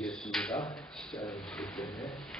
드리겠습니다. 시작을 하기 때문에.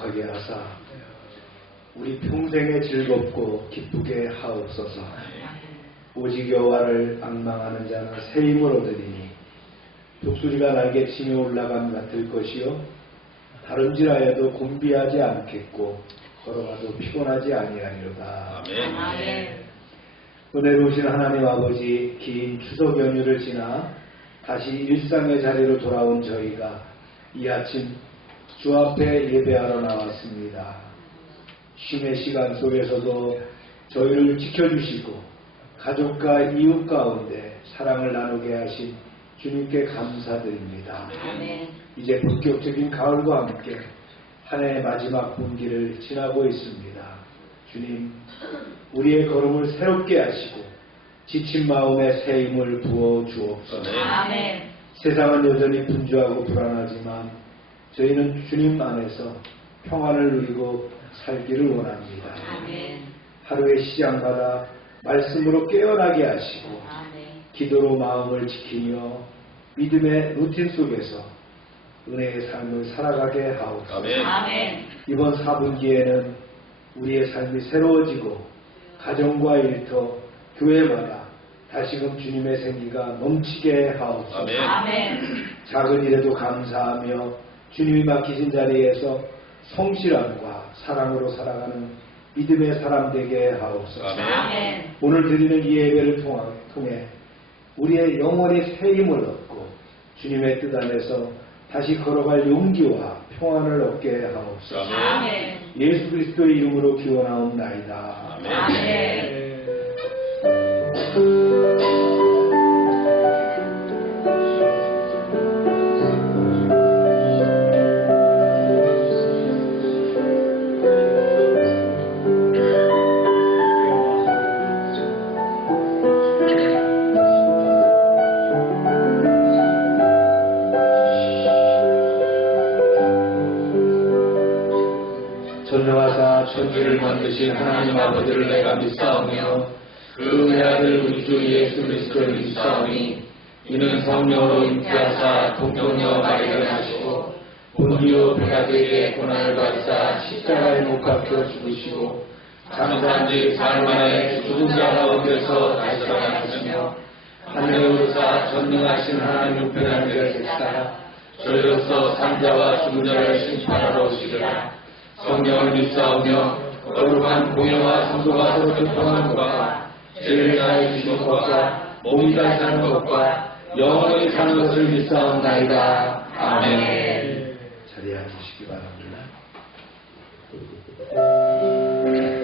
거룩하게 하사 우리 평생에 즐겁고 기쁘게 하옵소서. 오직 여호와를 앙망하는 자는 새 힘을 얻으리니 독수리가 날개치며 올라감 같을 것이요 다름질하여도 곤비하지 않겠고 걸어가도 피곤하지 아니하리로다. 아멘. 은혜로우신 하나님 아버지, 긴 추석 연휴를 지나 다시 일상의 자리로 돌아온 저희가 이 아침 주 앞에 예배하러 나왔습니다. 쉼의 시간 속에서도 저희를 지켜주시고 가족과 이웃 가운데 사랑을 나누게 하신 주님께 감사드립니다. 아멘. 이제 본격적인 가을과 함께 한 해의 마지막 분기를 지나고 있습니다. 주님, 우리의 걸음을 새롭게 하시고 지친 마음에 새 힘을 부어 주옵소서. 아멘. 세상은 여전히 분주하고 불안하지만 저희는 주님 안에서 평안을 누리고 살기를 원합니다. 아멘. 하루의 시장마다 말씀으로 깨어나게 하시고 아멘. 기도로 마음을 지키며 믿음의 루틴 속에서 은혜의 삶을 살아가게 하옵소서. 아멘. 이번 4분기에는 우리의 삶이 새로워지고 가정과 일터, 교회마다 다시금 주님의 생기가 넘치게 하옵소서. 아멘. 작은 일에도 감사하며 주님이 맡기신 자리에서 성실함과 사랑으로 살아가는 믿음의 사람 되게 하옵소서. 아멘. 오늘 드리는 이 예배를 통해 우리의 영혼이 새 힘을 얻고 주님의 뜻 안에서 다시 걸어갈 용기와 평안을 얻게 하옵소서. 아멘. 예수 그리스도의 이름으로 기원하옵나이다. 아멘. 전능하사 천지를 만드신 하나님 아버지를 내가 믿사오며 그 은혜 아들 우리 주 예수 그리스도를 믿사오니 이는 성령으로 잉태하사 동정녀 마리아를 하시고 본디오 빌라도에게 고난을 받으사 십자가에 못 박혀 죽으시고 장사한 지 사흘 만에 죽은 자 가운데서 다시 살아나시며 하늘에 오르사 전능하신 하나님 우편에 앉아 계시다. 저희로서 산자와 죽은 자를 심판하러 오시리라. 성령을 믿사오며 거룩한 공예와 성도가 서로 교통하는 것과 죄를 다해 주시는 것과 몸이 다시 사는 것과 영원히 사는 것을 믿사옵나이다. 아멘. 자리에 앉으시기 바랍니다. 내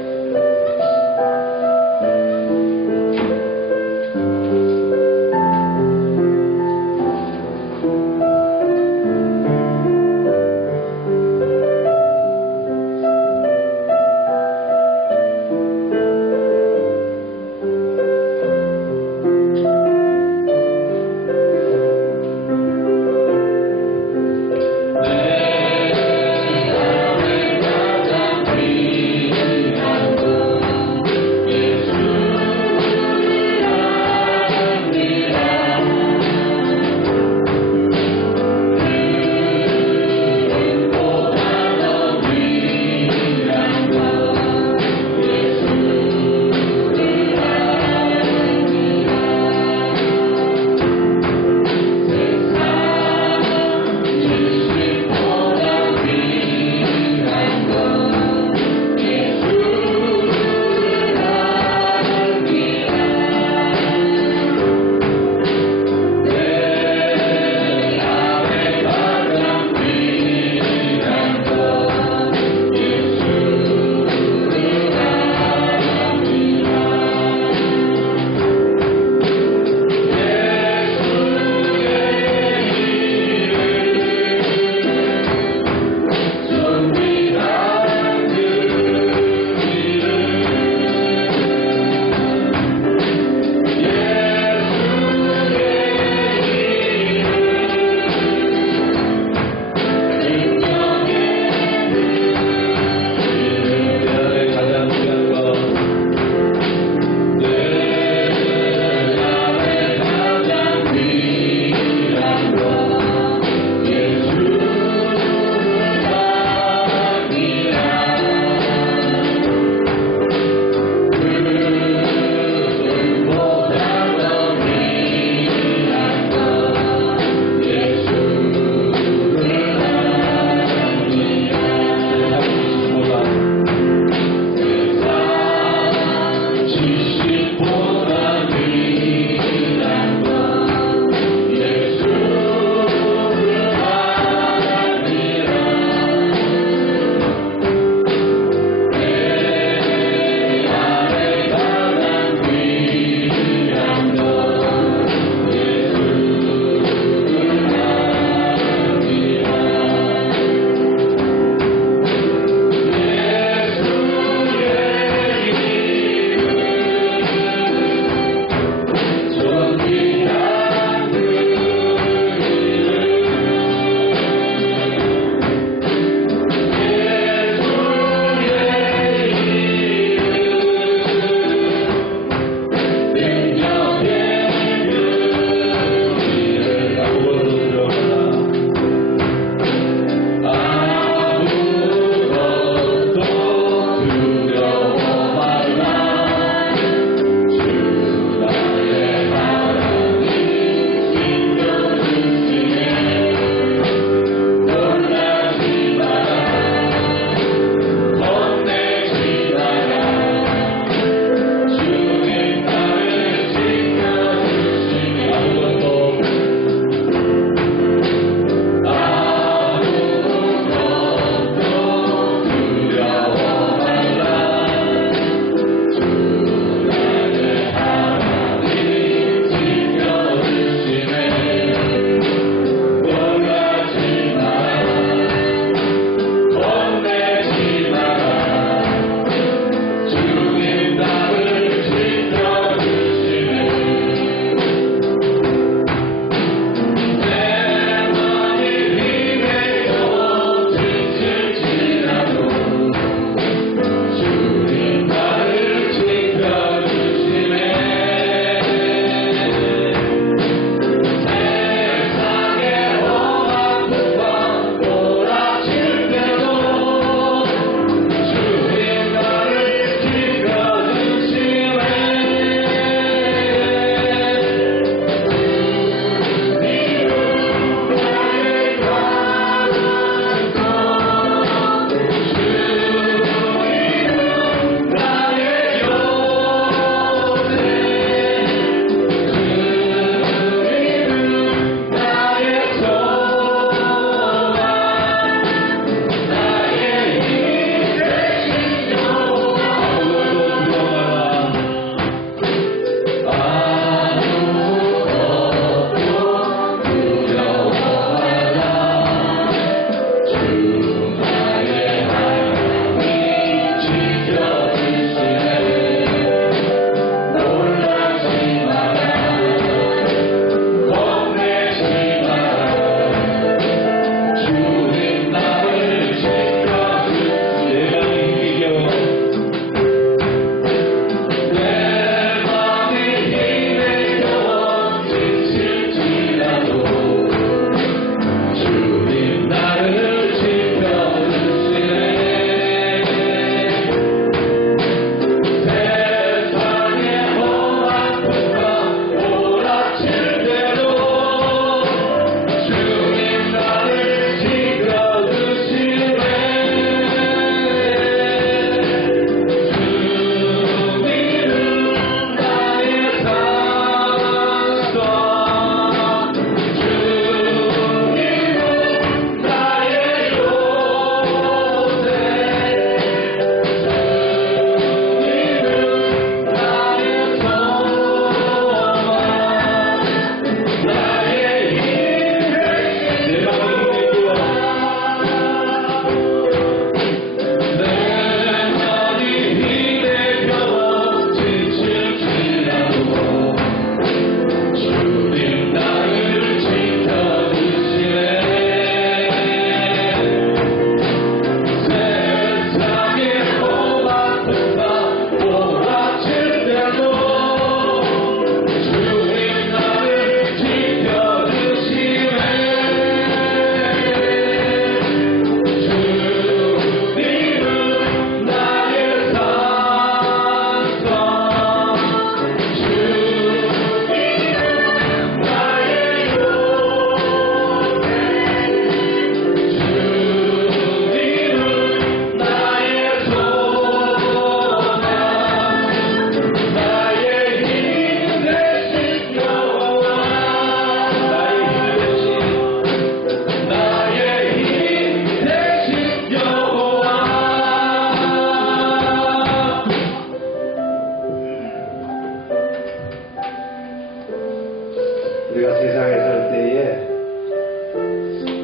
우리가 세상에 살 때에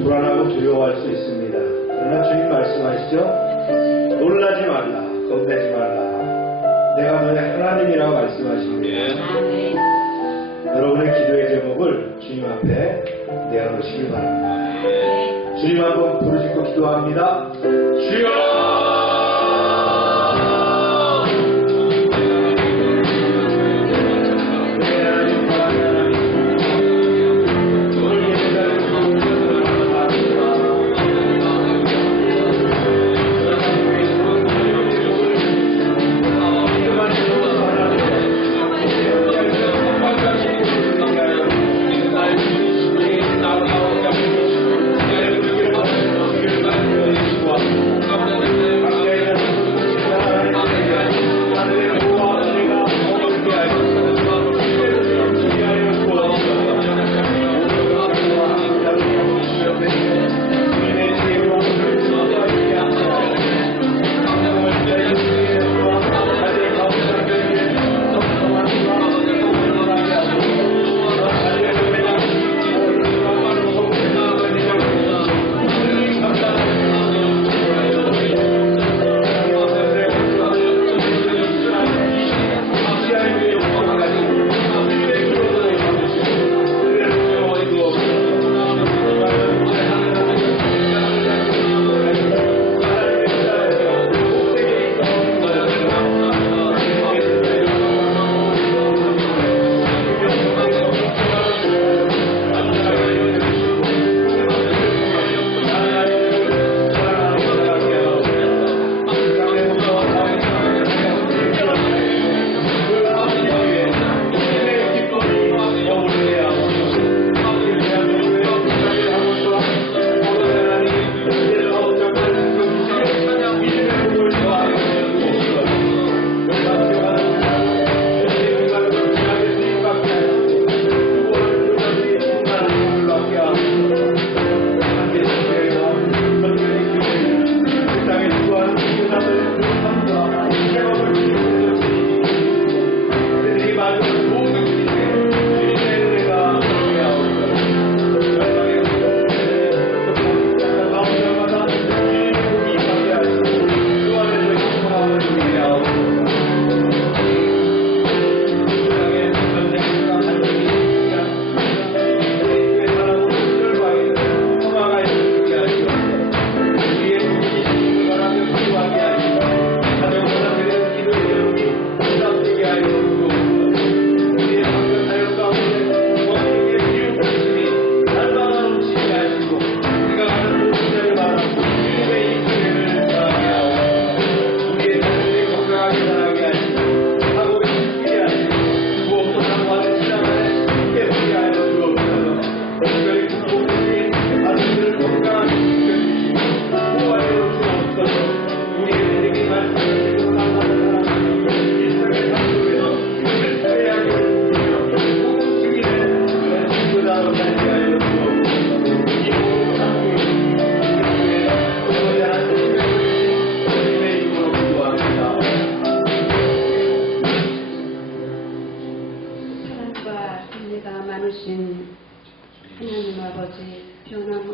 불안하고 두려워할 수 있습니다. 그러나 주님 말씀하시죠. 놀라지 말라, 겁내지 말라. 내가 너의 하나님이라고 말씀하십니다. 아멘. 여러분의 기도의 제목을 주님 앞에 내어놓으시길 바랍니다. 주님 한번 부르짖고 기도합니다. 주여!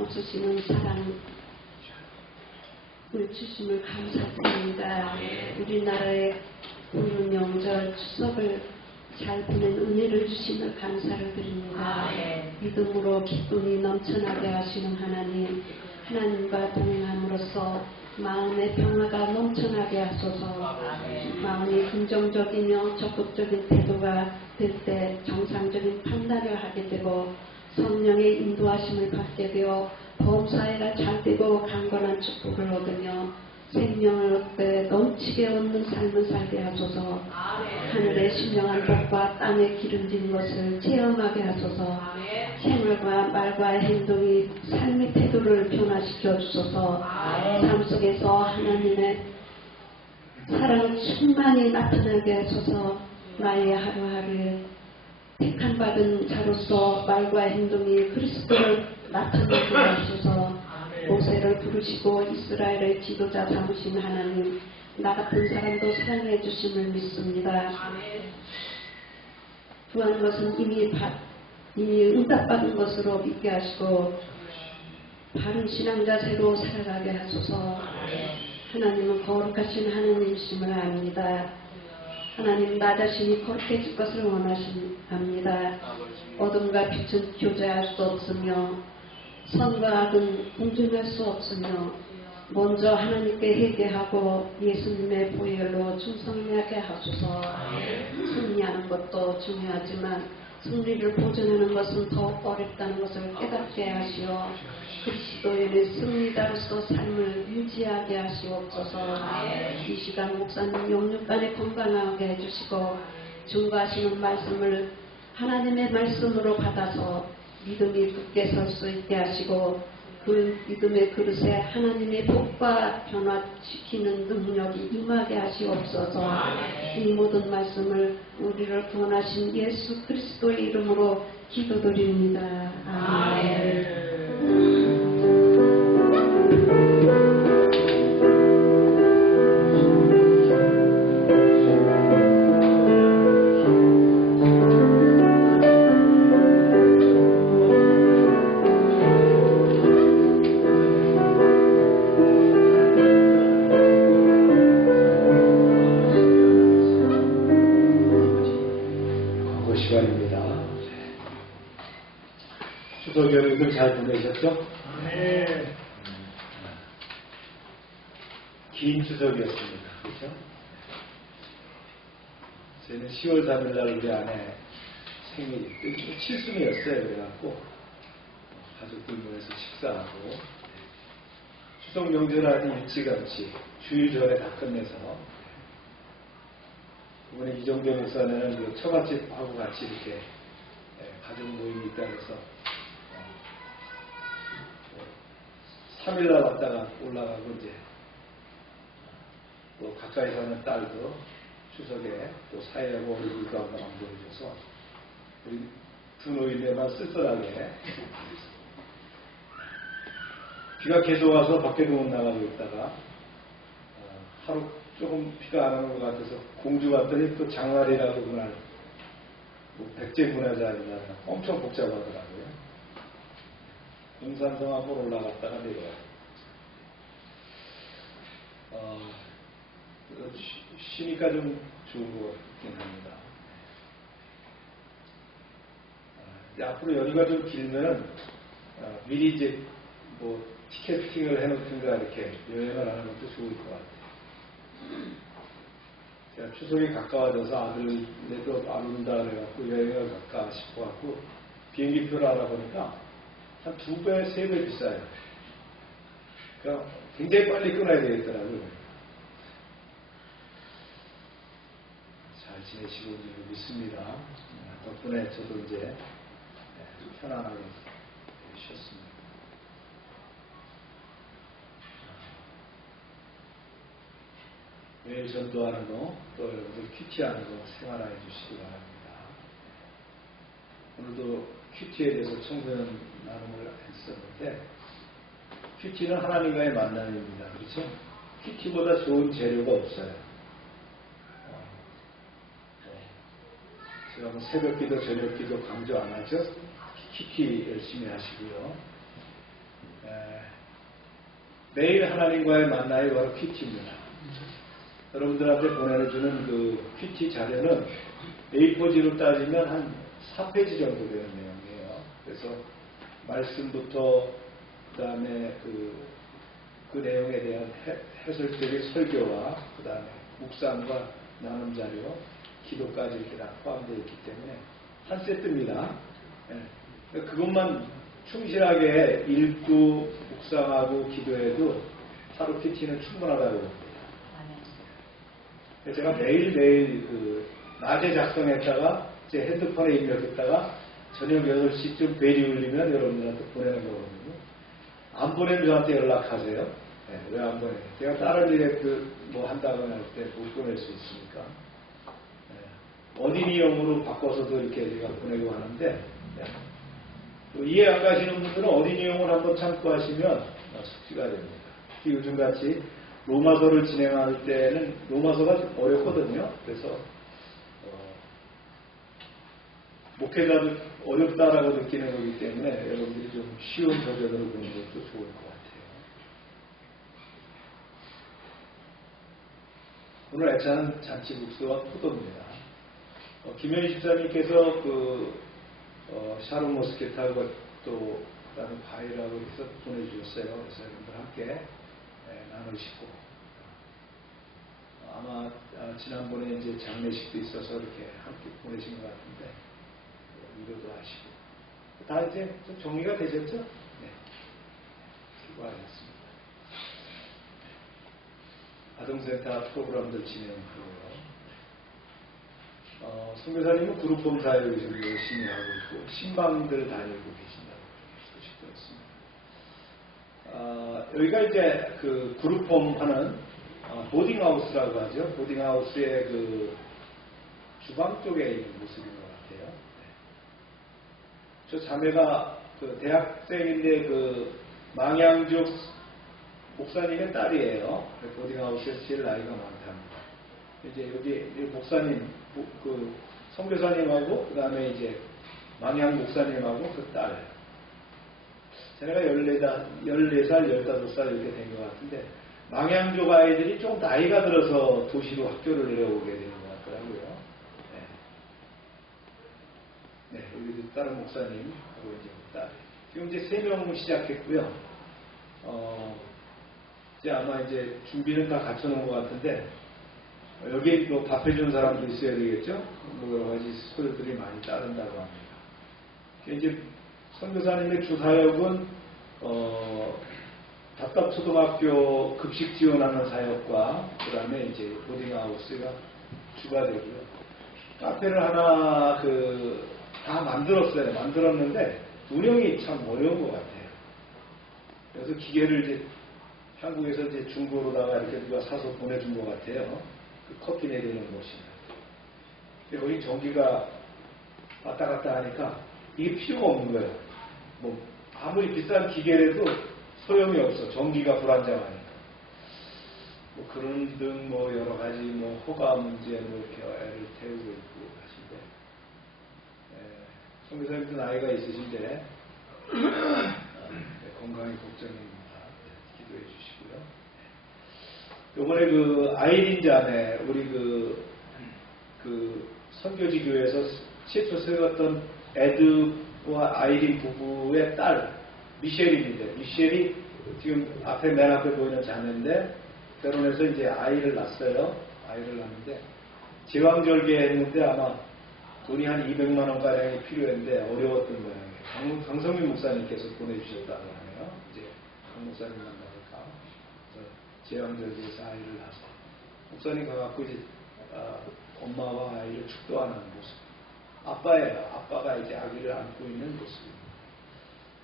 주시는 사랑을 주심을 감사드립니다. 우리나라의 오늘 명절 추석을 잘 보낸 은혜를 주심을 감사를 드립니다. 믿음으로 기쁨이 넘쳐나게 하시는 하나님, 하나님과 동행함으로써 마음의 평화가 넘쳐나게 하소서. 마음이 긍정적이며 적극적인 태도가 될 때 정상적인 판단을 하게 되고 성령의 인도하심을 받게 되어 범사회가 잘 되고 강건한 축복을 얻으며 생명을 얻되 넘치게 얻는 삶을 살게 하소서. 하늘의 신령한 복과 땅에 기름진 것을 체험하게 하소서. 생활과 말과 행동이 삶의 태도를 변화시켜 주소서. 삶 속에서 하나님의 사랑을 충만히 나타나게 하소서. 나의 하루하루에 택함받은 자로서 말과 행동이 그리스도를 나타내게 하소서. 모세를 부르시고 이스라엘의 지도자 삼으신 하나님, 나 같은 사람도 사랑해 주심을 믿습니다. 구한 것은 이미 이미 응답받은 것으로 믿게 하시고 바른 신앙 자세로 살아가게 하소서. 하나님은 거룩하신 하나님이심을 압니다. 하나님 나 자신이 거룩해질 것을 원하십니다. 어둠과 빛은 교제할 수 없으며 선과 악은 공존할 수 없으며 먼저 하나님께 회개하고 예수님의 보혈로 충성하게 하소서. 승리하는 것도 중요하지만 승리를 보존하는 것은 더욱 어렵다는 것을 깨닫게 하시어 그리스도인의 승리자로서 삶을 유지하게 하시옵소서. 이 시간 목사님 영육간에 건강하게 해주시고 증거하시는 말씀을 하나님의 말씀으로 받아서 믿음이 굳게 설 수 있게 하시고 그 믿음의 그릇에 하나님의 복과 변화시키는 능력이 임하게 하시옵소서. 이 모든 말씀을 우리를 구원하신 예수 그리스도의 이름으로 기도드립니다. 아멘. 추석 연휴들 잘 보내셨죠? 네. 긴 추석이었습니다. 그렇죠? 저희는 10월 3일 날 우리 아내 생일이 칠순이었어요. 그래갖고 가족들 모여서 식사하고 추석 명절하니 일찌감치 주일 전에 다 끝내서 이번에 이정경 목사는 처갓집하고 같이 이렇게 가족 모임이 있다 해서 3일날 왔다가 올라가고 이제 또 가까이 사는 딸도 추석에 또 사회하고 어린이 가운데 안 보여줘서 우리 두 노인네만 쓸쓸하게 비가 계속 와서 밖에도 못 나가고 있다가 하루 조금 비가 안 오는 것 같아서 공주 갔더니 또 장날이라고 그날 뭐 백제 문화자리나 엄청 복잡하더라고요. 용산성 한번 올라갔다가 내려와요. 쉬니까 좀 좋은 것 같긴 합니다. 앞으로 연휴가 좀 길면은 미리 이제 뭐 티켓팅을 해놓든가 이렇게 여행을 하는 것도 좋을 것 같아요. 제가 추석이 가까워져서 아들네도 안 온다 그래갖고 여행을 갈까 싶어갖고 비행기표를 알아보니까 한 2배, 3배 비싸요. 그러니까 굉장히 빨리 끊어야 되겠더라고요. 잘 지내시고 있는 믿습니다. 덕분에 저도 이제 편안하게 쉬었습니다. 매일 전도하는 거, 또 여러분들 큐티하는 거 생활해 주시기 바랍니다. 오늘도 큐티에 대해서 청소년 나눔을 했었는데, 큐티는 하나님과의 만남입니다. 그렇죠? 큐티보다 좋은 재료가 없어요. 제가 뭐 새벽 기도, 저녁 기도 강조 안 하죠? 큐티 열심히 하시고요. 매일 하나님과의 만남이 바로 큐티입니다. 여러분들한테 보내주는 그 큐티 자료는 A4지로 따지면 한 4페이지 정도 되는 내용이에요. 그래서 말씀부터 그 다음에 그 내용에 대한 해설적인 설교와 그 다음에 묵상과 나눔 자료, 기도까지 이렇게 다 포함되어 있기 때문에 한 세트입니다. 그것만 충실하게 읽고 묵상하고 기도해도 하루 큐티는 충분하다고 봅니다. 제가 매일매일 낮에 작성했다가 제 핸드폰에 입력했다가 저녁 8시쯤 벨이 울리면 여러분들한테 보내는 거거든요. 안 보내면 저한테 연락하세요. 왜 안 보내요? 제가 다른 일에 뭐 한다거나 할 때 못 보낼 수 있으니까. 어린이용으로 바꿔서도 이렇게 제가 보내고 하는데, 또 이해 안 가시는 분들은 어린이용을 한번 참고하시면 숙지가 됩니다. 요즘같이 로마서를 진행할 때는 로마서가 좀 어렵거든요. 그래서 목회자도 어렵다라고 느끼는 거기 때문에 여러분들이 좀 쉬운 버전으로 보는 것도 좋을 것 같아요. 오늘 애찬 잔치국수와 포도입니다. 김현희 집사님께서 샤론 모스켓하고 또 그다음에 과일하고 해서 보내주셨어요. 그래서 여러분들 함께 나누시고 아마 지난번에 이제 장례식도 있어서 이렇게 함께 보내신 것 같은데 위로도 하시고 다 이제 좀 정리가 되셨죠? 네. 수고하셨습니다. 아동센터 프로그램들 진행하고요. 선교사님은 그룹홈 사역을 좀 열심히 하고 있고 신방들 다니고 계신다고 소식 들었습니다. 여기가 이제 그 그룹홈 하는 보딩하우스라고 하죠. 보딩하우스의 그 주방 쪽에 있는 모습인 것 같아요. 네. 저 자매가 그 대학생인데 그 망양족 목사님의 딸이에요. 보딩하우스에서 제일 나이가 많답니다. 이제 여기 목사님, 그 선교사님하고 그 다음에 이제 망양 목사님하고 그 딸. 제가 14살, 15살 이렇게 된 것 같은데 망양족 아이들이 좀 나이가 들어서 도시로 학교를 내려오게 되는 것 같더라고요. 네, 여기도 다른 목사님하고 이제 그 딸. 지금 이제 3명 시작했고요. 이제 아마 이제 준비는 다 갖춰놓은 것 같은데 여기 뭐 밥해주는 사람도 있어야 되겠죠? 뭐 여러 가지 소리들이 많이 따른다고 합니다. 이제 선교사님의 주 사역은 답답초등학교 급식 지원하는 사역과 그 다음에 이제 보딩하우스가 주가 되고요. 카페를 하나 다 만들었어요. 만들었는데 운영이 참 어려운 것 같아요. 그래서 기계를 이제 한국에서 이제 중고로다가 이렇게 누가 사서 보내준 것 같아요. 그 커피 내리는 곳입니다. 근데 거기 전기가 왔다 갔다 하니까 이게 필요가 없는 거예요. 뭐 아무리 비싼 기계라도 소용이 없어. 전기가 불안정하니까. 뭐 그런 등 뭐 여러 가지 뭐 허가 문제 뭐 이렇게 애를 태우고 있고 하신데 선교사님도 나이가 있으신데 건강이 걱정입니다. 기도해 주시고요. 이번에 그 아이린 자매 우리 그 선교지 교회에서 최초 세웠던 에드와 아이린 부부의 딸 미셸입니다. 미셸이 지금 맨 앞에 보이는 자매인데 결혼해서 이제 아이를 낳았어요. 아이를 낳았는데 제왕절개 했는데 아마 돈이 한 200만 원 가량이 필요했는데 어려웠던 모양이에요. 강성민 목사님께서 보내주셨다고 하네요. 이제 강 목사님 만나볼까. 그래서 제왕절개에서 아이를 낳았어요. 목사님 가갖고 이제 엄마와 아이를 축도하는 모습. 아빠예요. 아빠가 이제 아기를 안고 있는 모습입니다.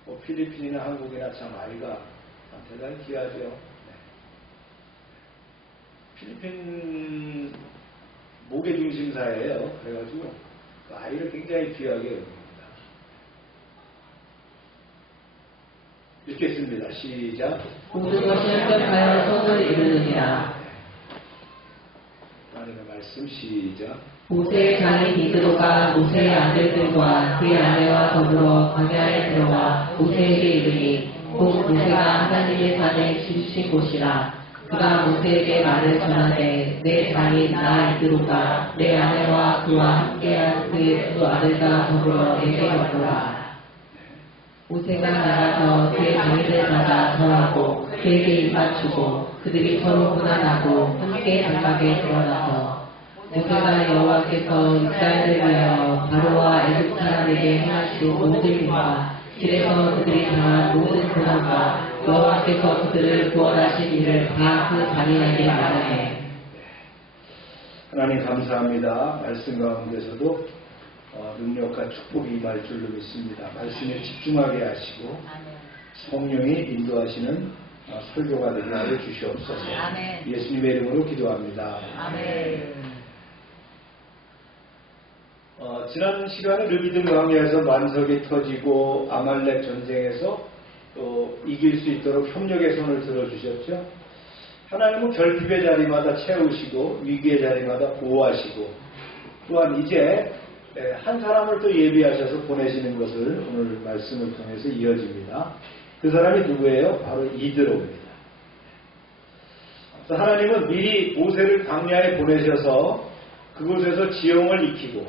뭐 필리핀이나 한국이나 참 아이가 대단히 귀하죠. 네. 필리핀 목의 중심사예요. 그래가지고 그 아이를 굉장히 귀하게 여깁니다. 읽겠습니다. 시작. 모든 것이 합력하여 선을 이루느니라. 하나님의 말씀 시작. 모세의 장인 이드로가 모세의 아들들과 그의 아내와 더불어 광야에 들어와 모세에게 이르니 곧 모세가 하나님의 산에 지으신 곳이라. 그가 모세에게 말을 전하되 내 장인 나 이드로가 내 아내와 그와 함께한 그의 두 아들과 더불어 내게 왔노라. 모세가 나가서 그의 장인들마다 절하고 그에게 입맞추고 그들이 서로 고난하고 함께 장막에 들어나서 모세가 여호와께서 이스라엘을 위하여 바로와 애굽 사람에게 행하신 모든 일과 길에서 그들이 당한 모든 고난과 여호와께서 그들을 구원하신 일을 다 그 장인에게 말하네. 하나님 감사합니다. 말씀 가운데서도 능력과 축복이 임할 줄로 믿습니다. 말씀에 집중하게 하시고 성령이 인도하시는 설교가 되게 하여 주시옵소서. 아멘. 예수님의 이름으로 기도합니다. 아멘. 지난 시간에 르비딤 광야에서 만석이 터지고 아말렉 전쟁에서 또 이길 수 있도록 협력의 손을 들어주셨죠. 하나님은 결핍의 자리마다 채우시고 위기의 자리마다 보호하시고 또한 이제 한 사람을 또 예비하셔서 보내시는 것을 오늘 말씀을 통해서 이어집니다. 그 사람이 누구예요? 바로 이드로입니다. 하나님은 미리 모세를 광야에 보내셔서 그곳에서 지형을 익히고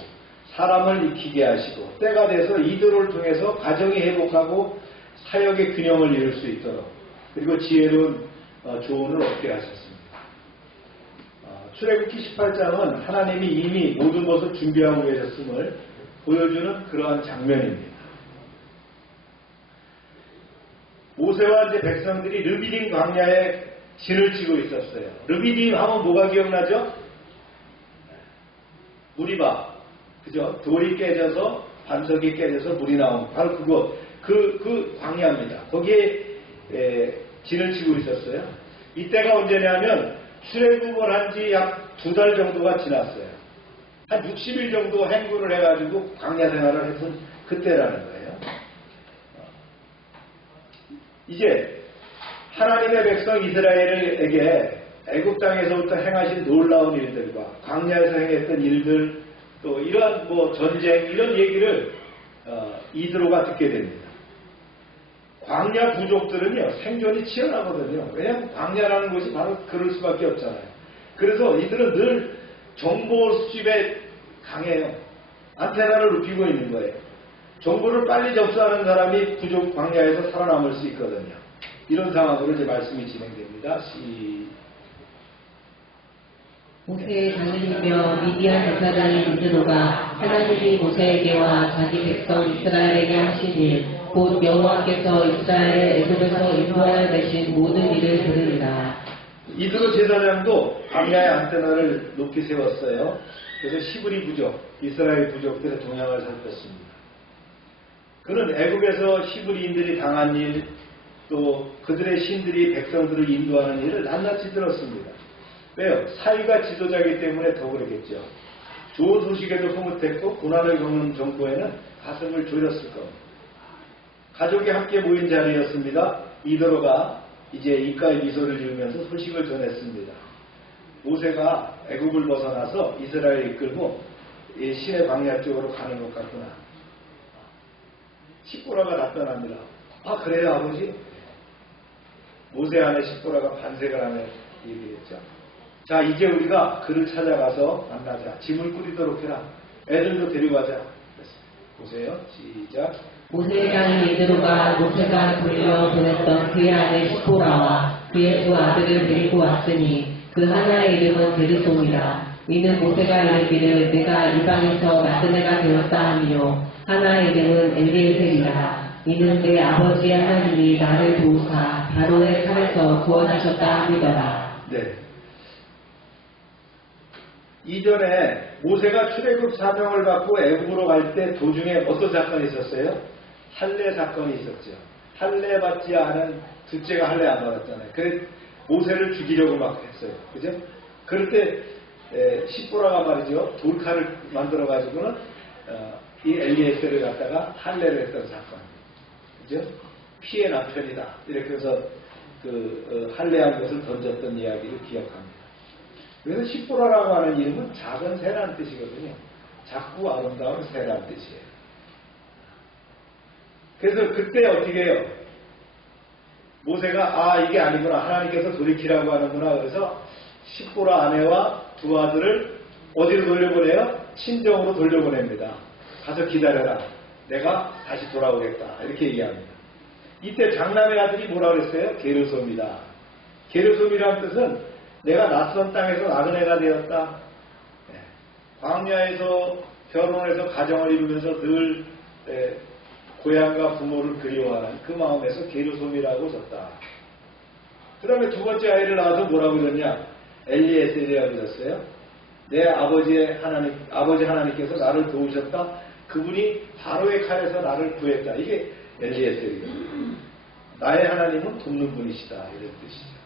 사람을 익히게 하시고 때가 돼서 이드로를 통해서 가정이 회복하고 사역의 균형을 이룰 수 있도록 그리고 지혜로운 조언을 얻게 하셨습니다. 출애굽기 18장은 하나님이 이미 모든 것을 준비하고 계셨음을 보여주는 그러한 장면입니다. 모세와 이제 백성들이 르비딤 광야에 진을 치고 있었어요. 르비딤 하면 뭐가 기억나죠? 무리바, 그죠? 돌이 깨져서 반석이 깨져서 물이 나온 바로 그거 그 광야입니다. 거기에 진을 치고 있었어요. 이때가 언제냐면 출애굽을 한 지 약 2달 정도가 지났어요. 한 60일 정도 행군을 해가지고 광야 생활을 했던 그때라는 거예요. 이제 하나님의 백성 이스라엘에게 애굽 땅에서부터 행하신 놀라운 일들과 광야에서 행했던 일들 또 이러한 전쟁 이런 얘기를 이드로가 듣게 됩니다. 광야 부족들은요 생존이 치열하거든요. 왜냐하면 광야라는 곳이 바로 그럴 수밖에 없잖아요. 그래서 이들은 늘 정보 수집에 강해요. 안테나를 눕히고 있는 거예요. 정보를 빨리 접수하는 사람이 부족 광야에서 살아남을 수 있거든요. 이런 상황으로 이제 말씀이 진행됩니다. 모세의 장인이며 미디안 대사장인 이드로가 하나님이 모세에게와 자기 백성 이스라엘에게 하신 일, 곧 여호와께서 이스라엘을 애굽에서 인도하여 내신 모든 일을 들으리라. 이드로 제사장도 광야의 안테나를 높이 세웠어요. 그래서 시브리 부족, 이스라엘 부족들의 동향을 살폈습니다. 그는 애굽에서 시브리인들이 당한 일, 또 그들의 신들이 백성들을 인도하는 일을 낱낱이 들었습니다. 왜요? 사위가 지도자이기 때문에 더 그러겠죠. 좋은 소식에도 흐뭇했고 고난을 겪는 정보에는 가슴을 졸였을 겁니다. 가족이 함께 모인 자리였습니다. 이드로가 이제 입가에 미소를 지으면서 소식을 전했습니다. 모세가 애굽을 벗어나서 이스라엘을 이끌고 시내 광야 쪽으로 가는 것 같구나. 십보라가 답변합니다. 아 그래요 아버지? 모세 안에 십보라가 반색을 하며 얘기했죠. 자 이제 우리가 그를 찾아가서 만나자. 짐을 꾸리도록 해라. 애들도 데려가자. 보세요. 시작. 모세의 장인 이드로가 모세가 돌려 보냈던 그의 아내 시보라와 그의 두 아들을 데리고 왔으니 그 하나의 이름은 게르솜이라. 이는 모세가 이르기를 내가 이방에서 낳은 애가 되었다 하며 하나의 이름은 엘리에셀이라. 이는 내 아버지 하나님이 나를 도우사 바로의 칼에서 구원하셨다 하더라. 네. 이전에 모세가 출애굽 사명을 받고 애굽으로 갈 때 도중에 어떤 사건이 있었어요? 할례 사건이 있었죠. 할례 받지 않은 둘째가 할례 안 받았잖아요. 그래서 모세를 죽이려고 막 했어요. 그죠? 그럴 때 십보라가 말이죠. 돌칼을 만들어 가지고는 이 엘리에셀을 갖다가 할례를 했던 사건. 그죠? 피의 남편이다. 이렇게 해서 할례한 것을 던졌던 이야기를 기억합니다. 그래서 십보라라고 하는 이름은 작은 새라는 뜻이거든요. 작고 아름다운 새라는 뜻이에요. 그래서 그때 어떻게 해요? 모세가 이게 아니구나. 하나님께서 돌이키라고 하는구나. 그래서 십보라 아내와 두 아들을 어디로 돌려보내요? 친정으로 돌려보냅니다. 가서 기다려라. 내가 다시 돌아오겠다. 이렇게 얘기합니다. 이때 장남의 아들이 뭐라 그랬어요? 게르솜이다. 게르솜이라는 뜻은 내가 낯선 땅에서 낳은 애가 되었다. 광야에서 결혼해서 가정을 이루면서 늘 고향과 부모를 그리워하는 그 마음에서 게르솜이라고 졌다. 그 다음에 두 번째 아이를 낳아서 뭐라고 그러냐? 엘리에셀이라고 그랬어요. 내 아버지 하나님께서 나를 도우셨다. 그분이 바로의 칼에서 나를 구했다. 이게 엘리에셀이거든요. 나의 하나님은 돕는 분이시다. 이런 뜻이죠.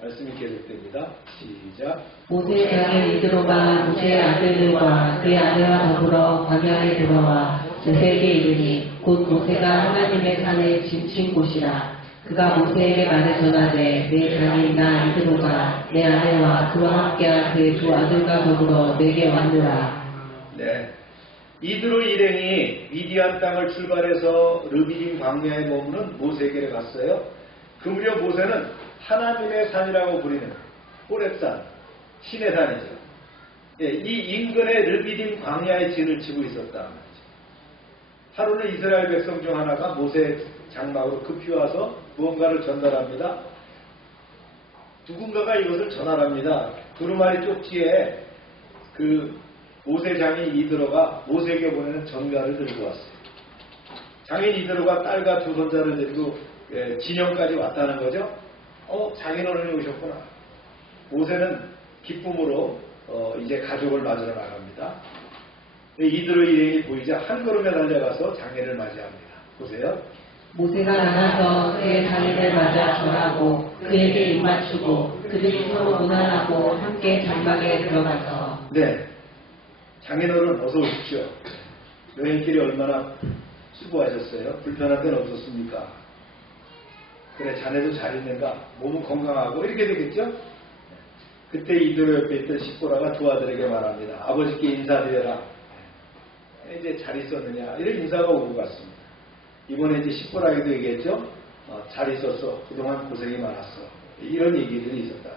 말씀이 계속됩니다. 시작. 모세의 장인 이드로가 모세의 아들들과 그의 아내와 더불어 광야에 들어와 모세에게 이르니 곧 모세가 하나님의 산에 짐친 곳이라. 그가 모세에게 말해 전하되 내 장인 나 이드로가 내 아내와 그와 함께한 그의 두 아들과 더불어 내게 왔노라. 네. 이드로 일행이 미디안 땅을 출발해서 르비딤 광야에 머무는 모세에게 갔어요. 그 무렵 모세는 하나님의 산이라고 부리는 호렙산, 신의 산이죠. 예, 이 인근의 르비딤 광야에 진을 치고 있었다 말이죠. 하루는 이스라엘 백성 중 하나가 모세 장막으로 급히 와서 무언가를 전달합니다. 누군가가 이것을 전달합니다. 두루마리 쪽지에 그 모세 장인 이드로가 모세에게 보내는 전가를 들고 왔어요. 장인 이드로가 딸과 두 손자를 데리고 진영까지 왔다는 거죠. 장인 어른이 오셨구나. 모세는 기쁨으로 이제 가족을 맞으러 나갑니다. 이드로 일행이 보이자 한 걸음에 달려가서 장인을 맞이합니다. 보세요. 모세가 나가서 그의 장인을 맞아 절하고 그에게 입맞추고 그들이 서로 문안하고 함께 장막에 들어가서 네. 장인어른 어서 오십시오. 여행길이 얼마나 수고하셨어요? 불편한 데는 없었습니까? 그래, 자네도 잘 있는가? 몸은 건강하고 이렇게 되겠죠? 그때 이드로 옆에 있던 십보라가 두 아들에게 말합니다. 아버지께 인사드려라. 이제 잘 있었느냐? 이런 인사가 오고 갔습니다. 이번에 이제 십보라에게도 얘기했죠? 잘 있었어. 그동안 고생이 많았어. 이런 얘기들이 있었다.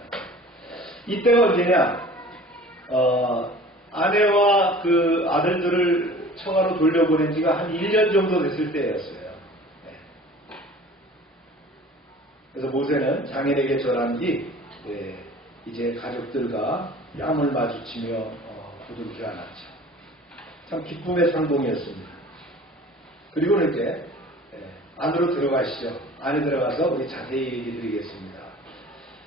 이때가 언제냐? 아내와 그 아들들을 청하로 돌려보낸 지가 한 1년 정도 됐을 때였어요. 네. 그래서 모세는 장인에게 절한 뒤 이제 가족들과 뺨을 마주치며 부둥켜 안았죠. 참 기쁨의 상봉이었습니다. 그리고는 이제 안으로 들어가시죠. 안에 들어가서 우리 자세히 얘기 드리겠습니다.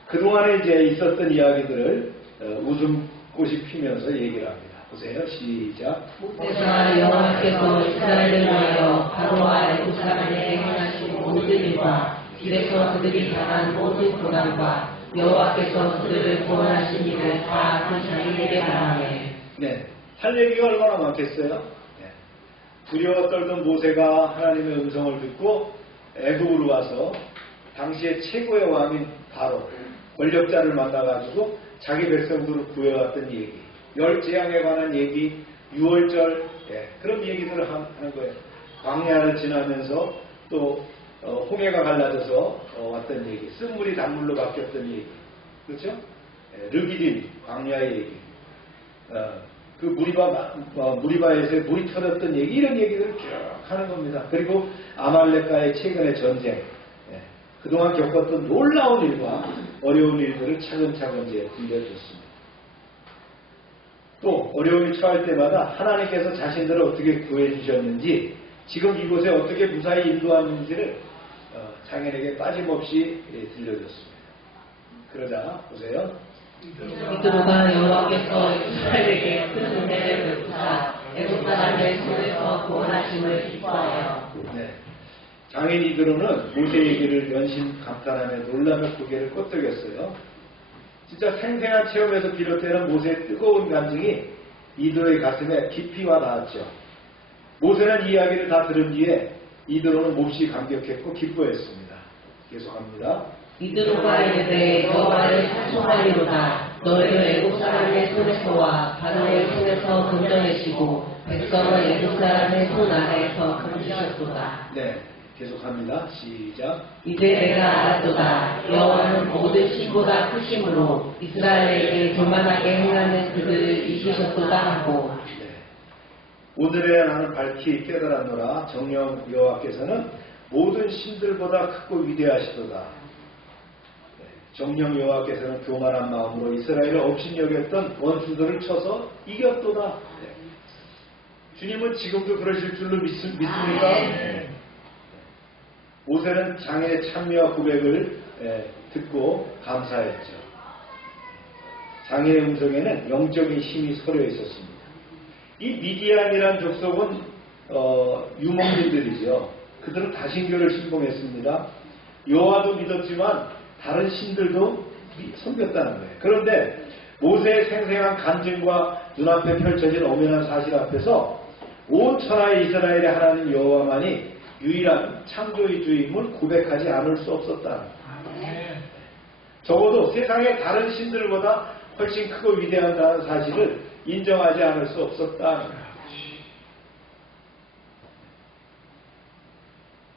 그동안에 이제 있었던 이야기들을 웃음꽃이 피면서 얘기를 합니다. 보세요. 시작. 모세가 여호와께서 이스라엘을 위하여 바로와 애굽 사람에게 행하신 모든 일과 길에서 그들이 당한 모든 고난과 여호와께서 그들을 구원하신 일을 다 그 장인에게 말하네. 네. 할 얘기가 얼마나 많겠어요? 네. 두려워 떨던 모세가 하나님의 음성을 듣고 애굽으로 와서 당시의 최고의 왕인 바로 권력자를 만나가지고 자기 백성들을 구해왔던 얘기, 열 재앙에 관한 얘기, 6월절 그런 얘기들을 하는 거예요. 광야를 지나면서 또 홍해가 갈라져서 왔던 얘기, 쓴물이 단물로 바뀌었던 얘기, 그렇죠? 르비딤 광야의 얘기, 그 무리바에서 물이 터졌던 얘기, 이런 얘기들을 쭉 하는 겁니다. 그리고 아말렉과의 최근의 전쟁, 그동안 겪었던 놀라운 일과 어려운 일들을 차근차근 이제 들려줬습니다. 또 어려움이 처할 때마다 하나님께서 자신들을 어떻게 구해주셨는지, 지금 이곳에 어떻게 무사히 인도하는지를 장인에게 빠짐없이 들려줬습니다. 그러자 보세요. 이드로가 여호와께서 이스라엘에게 큰 은혜를 베푸사 애굽 사람의 손에서 구원하심을 기뻐하여. 네. 장인 이드로는 모세 얘기를 연신 감탄하며 놀라며 고개를 끄덕였어요. 진짜 생생한 체험에서 비롯되는 모세의 뜨거운 감정이 이드로의 가슴에 깊이 와 닿았죠. 모세는 이야기를 다 들은 뒤에 이드로는 몹시 감격했고 기뻐했습니다. 계속합니다. 이드로가 이르되 여호와를 찬송하리로다. 너희를 애굽 사람의 손에서와 바로의 손에서 건져내시고 백성을 애굽 사람의 손 아래에서 건지셨도다. 네, 계속합니다. 시작. 이제 내가 알았도다. 여호와는 모든 신보다 크심으로 이스라엘에게 교만하게 행하는 그들을 이기셨도다 하고. 네. 오늘의 나는 밝히 깨달았노라. 정령 여호와께서는 모든 신들보다 크고 위대하시도다. 정령 여호와께서는 교만한 마음으로 이스라엘을 업신여겼던 원수들을 쳐서 이겼도다. 네. 주님은 지금도 그러실 줄로 믿습니까? 네. 모세는 장인의 찬미와 고백을 듣고 감사했죠. 장인의 음성에는 영적인 힘이 서려 있었습니다. 이 미디안이란 족속은 유목민들이죠. 그들은 다신교를 신봉했습니다. 여호와도 믿었지만 다른 신들도 섬겼다는 거예요. 그런데 모세의 생생한 간증과 눈앞에 펼쳐진 엄연한 사실 앞에서 온 천하의 이스라엘의 하나님 여호와만이 유일한 창조의 주임을 고백하지 않을 수 없었다. 적어도 세상의 다른 신들보다 훨씬 크고 위대하다는 사실을 인정하지 않을 수 없었다.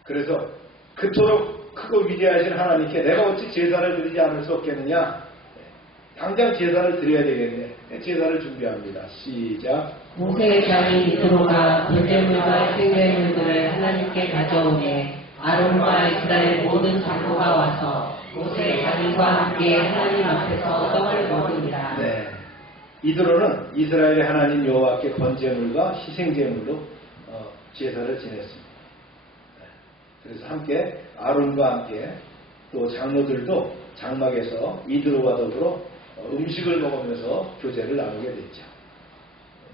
그래서 그토록 크고 위대하신 하나님께 내가 어찌 제사를 드리지 않을 수 없겠느냐? 당장 제사를 드려야 되겠네. 제사를 준비합니다. 시작. 모세의 자손 이스로가 번제물과 생제물들을 하나님께 가져오매 아론과 이스라엘 모든 장로가 와서 모세의 자손과 함께 하나님 앞에서 떡을 먹으니라. 네. 이드로는 이스라엘의 하나님 여호와께 번제물과 희생제물로 제사를 지냈습니다. 그래서 함께 아론과 함께 또 장로들도 장막에서 이드로와 더불어 음식을 먹으면서 교제를 나누게 됐죠.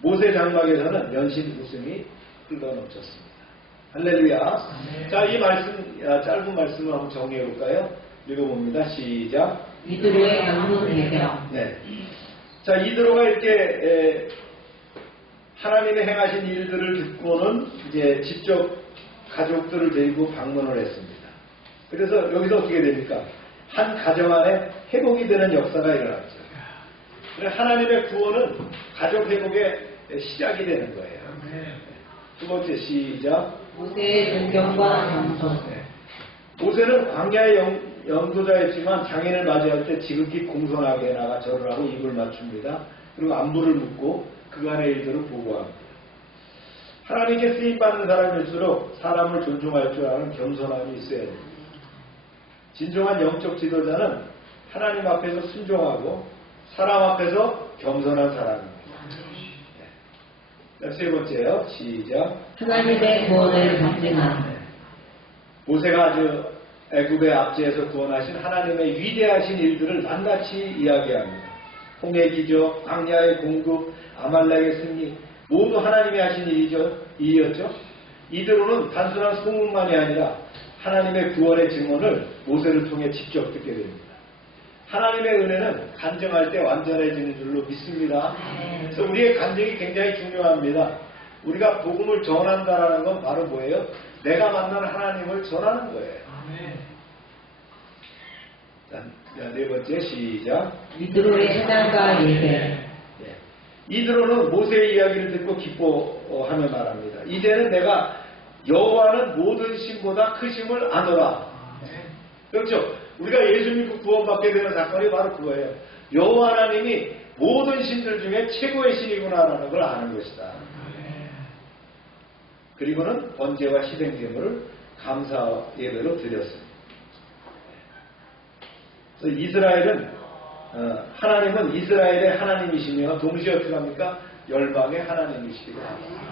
모세 장막에서는 연신 웃음이 흘러넘쳤습니다. 할렐루야. 자, 이 말씀, 짧은 말씀을 한번 정리해 볼까요? 읽어봅니다. 시작. 이드로의 강문 대령. 네. 자, 이드로가 이렇게 하나님의 행하신 일들을 듣고는 이제 직접 가족들을 데리고 방문을 했습니다. 그래서 여기서 어떻게 됩니까? 한 가정 안에 회복이 되는 역사가 일어났죠. 하나님의 구원은 가족 회복의 시작이 되는 거예요. 두 번째 시작. 모세의 존경과 겸손. 모세는 광야의 영도자였지만 장인을 맞이할 때 지극히 공손하게 나가 절을 하고 입을 맞춥니다. 그리고 안부를 묻고 그간의 일들을 보고합니다. 하나님께 쓰임받는 사람일수록 사람을 존중할 줄 아는 겸손함이 있어야 됩니다. 진정한 영적 지도자는 하나님 앞에서 순종하고 사람 앞에서 겸손한 사람입니다. 네. 세 번째요. 시작. 하나님의 구원을 경쟁함. 모세가 아주 애굽의 압제에서 구원하신 하나님의 위대하신 일들을 낱낱이 이야기합니다. 홍해 기적, 광야의 공급, 아말렉의 승리 모두 하나님이 하신 일이었죠. 이드로는 단순한 소문만이 아니라 하나님의 구원의 증언을 모세를 통해 직접 듣게 됩니다. 하나님의 은혜는 간증할 때 완전해지는 줄로 믿습니다. 그래서 우리의 간증이 굉장히 중요합니다. 우리가 복음을 전한다는 건 바로 뭐예요? 내가 만난 하나님을 전하는 거예요. 자, 네 번째 시작. 이드로의 신앙과 예배. 이드로는 모세의 이야기를 듣고 기뻐하며 말합니다. 이제는 내가 여호와는 모든 신보다 크심을 아노라. 그렇죠? 우리가 예수 믿고 구원받게 되는 사건이 바로 그거예요. 여호와 하나님이 모든 신들 중에 최고의 신이구나라는 걸 아는 것이다. 그리고는 번제와 희생제물을 감사 예배로 드렸습니다. 그래서 이스라엘은 하나님은 이스라엘의 하나님이시며 동시에 어떻게 합니까? 열방의 하나님이시기도 합니다.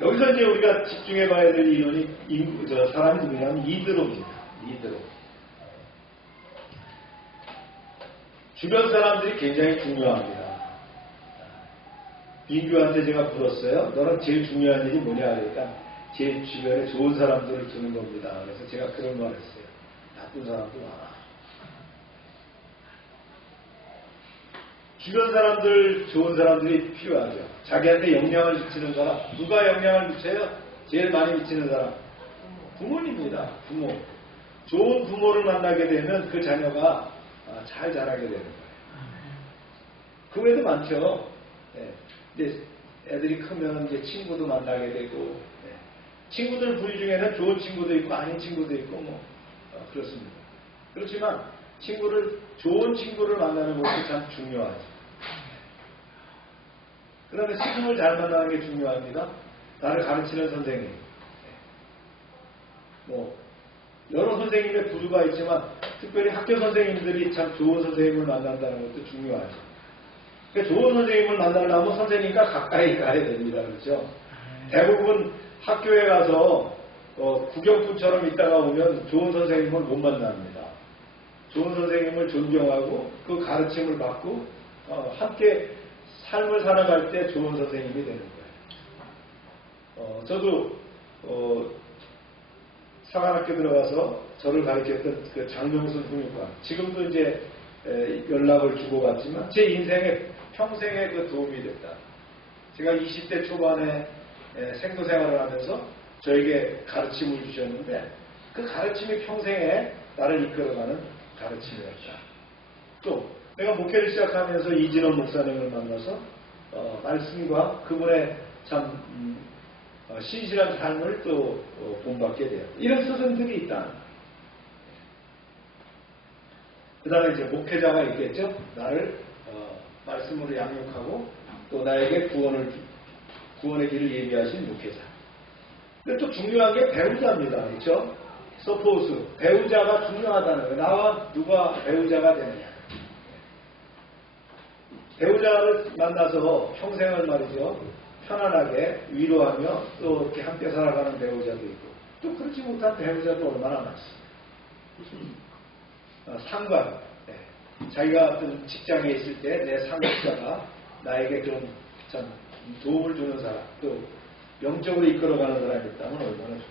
여기서 이제 우리가 집중해 봐야 될 인원이 사람이 누구냐면 이드로입니다. 이드로. 주변 사람들이 굉장히 중요합니다. 빈규한테 제가 물었어요. 너는 제일 중요한 일이 뭐냐 그러니까 제 주변에 좋은 사람들을 두는 겁니다. 그래서 제가 그런 말 했어요. 나쁜 사람도 많아. 주변 사람들, 좋은 사람들이 필요하죠. 자기한테 영향을 미치는 사람. 누가 영향을 미쳐요? 제일 많이 미치는 사람. 부모입니다. 부모. 좋은 부모를 만나게 되면 그 자녀가 잘 자라게 되는 거예요. 그 외에도 많죠. 근데 애들이 크면 이제 친구도 만나게 되고, 친구들 부류 중에는 좋은 친구도 있고 아닌 친구도 있고 그렇습니다. 그렇지만 좋은 친구를 만나는 것이 참 중요하죠. 그다음에 스승을 잘 만나는 게 중요합니다. 나를 가르치는 선생님. 여러 선생님의 부류가 있지만 특별히 학교 선생님들이 참 좋은 선생님을 만난다는 것도 중요하죠. 그러니까 좋은 선생님을 만나려면 선생님과 가까이 가야 됩니다. 그렇죠? 대부분 학교에 가서 구경꾼처럼 있다가 오면 좋은 선생님을 못 만납니다. 좋은 선생님을 존경하고 그 가르침을 받고 함께 삶을 살아갈 때 좋은 선생님이 되는 거예요. 저도 사관학교 들어가서 저를 가르쳤던 그 장명순 훈육관, 지금도 이제 연락을 주고받지만 제 인생에 평생에 그 도움이 됐다. 제가 20대 초반에 생도생활을 하면서 저에게 가르침을 주셨는데 그 가르침이 평생에 나를 이끌어가는 가르침이었다. 또 내가 목회를 시작하면서 이진원 목사님을 만나서 말씀과 그분의 참 신실한 삶을 또 본받게 돼요. 이런 스승들이 있다. 그 다음에 이제 목회자가 있겠죠. 나를 말씀으로 양육하고 또 나에게 구원의 길을 예비하신 목회자. 근데 또 중요한 게 배우자입니다. 그렇죠? 서포스, 배우자가 중요하다는 거예요. 나와 누가 배우자가 되느냐. 배우자를 만나서 평생을 말이죠. 편안하게 위로하며 또 이렇게 함께 살아가는 배우자도 있고 또 그렇지 못한 배우자도 얼마나 많습니다. 상관, 자기가 어떤 직장에 있을 때 내 상급자가 나에게 좀 참 도움을 주는 사람, 또 영적으로 이끌어가는 사람이 있다면 얼마나 좋겠냐.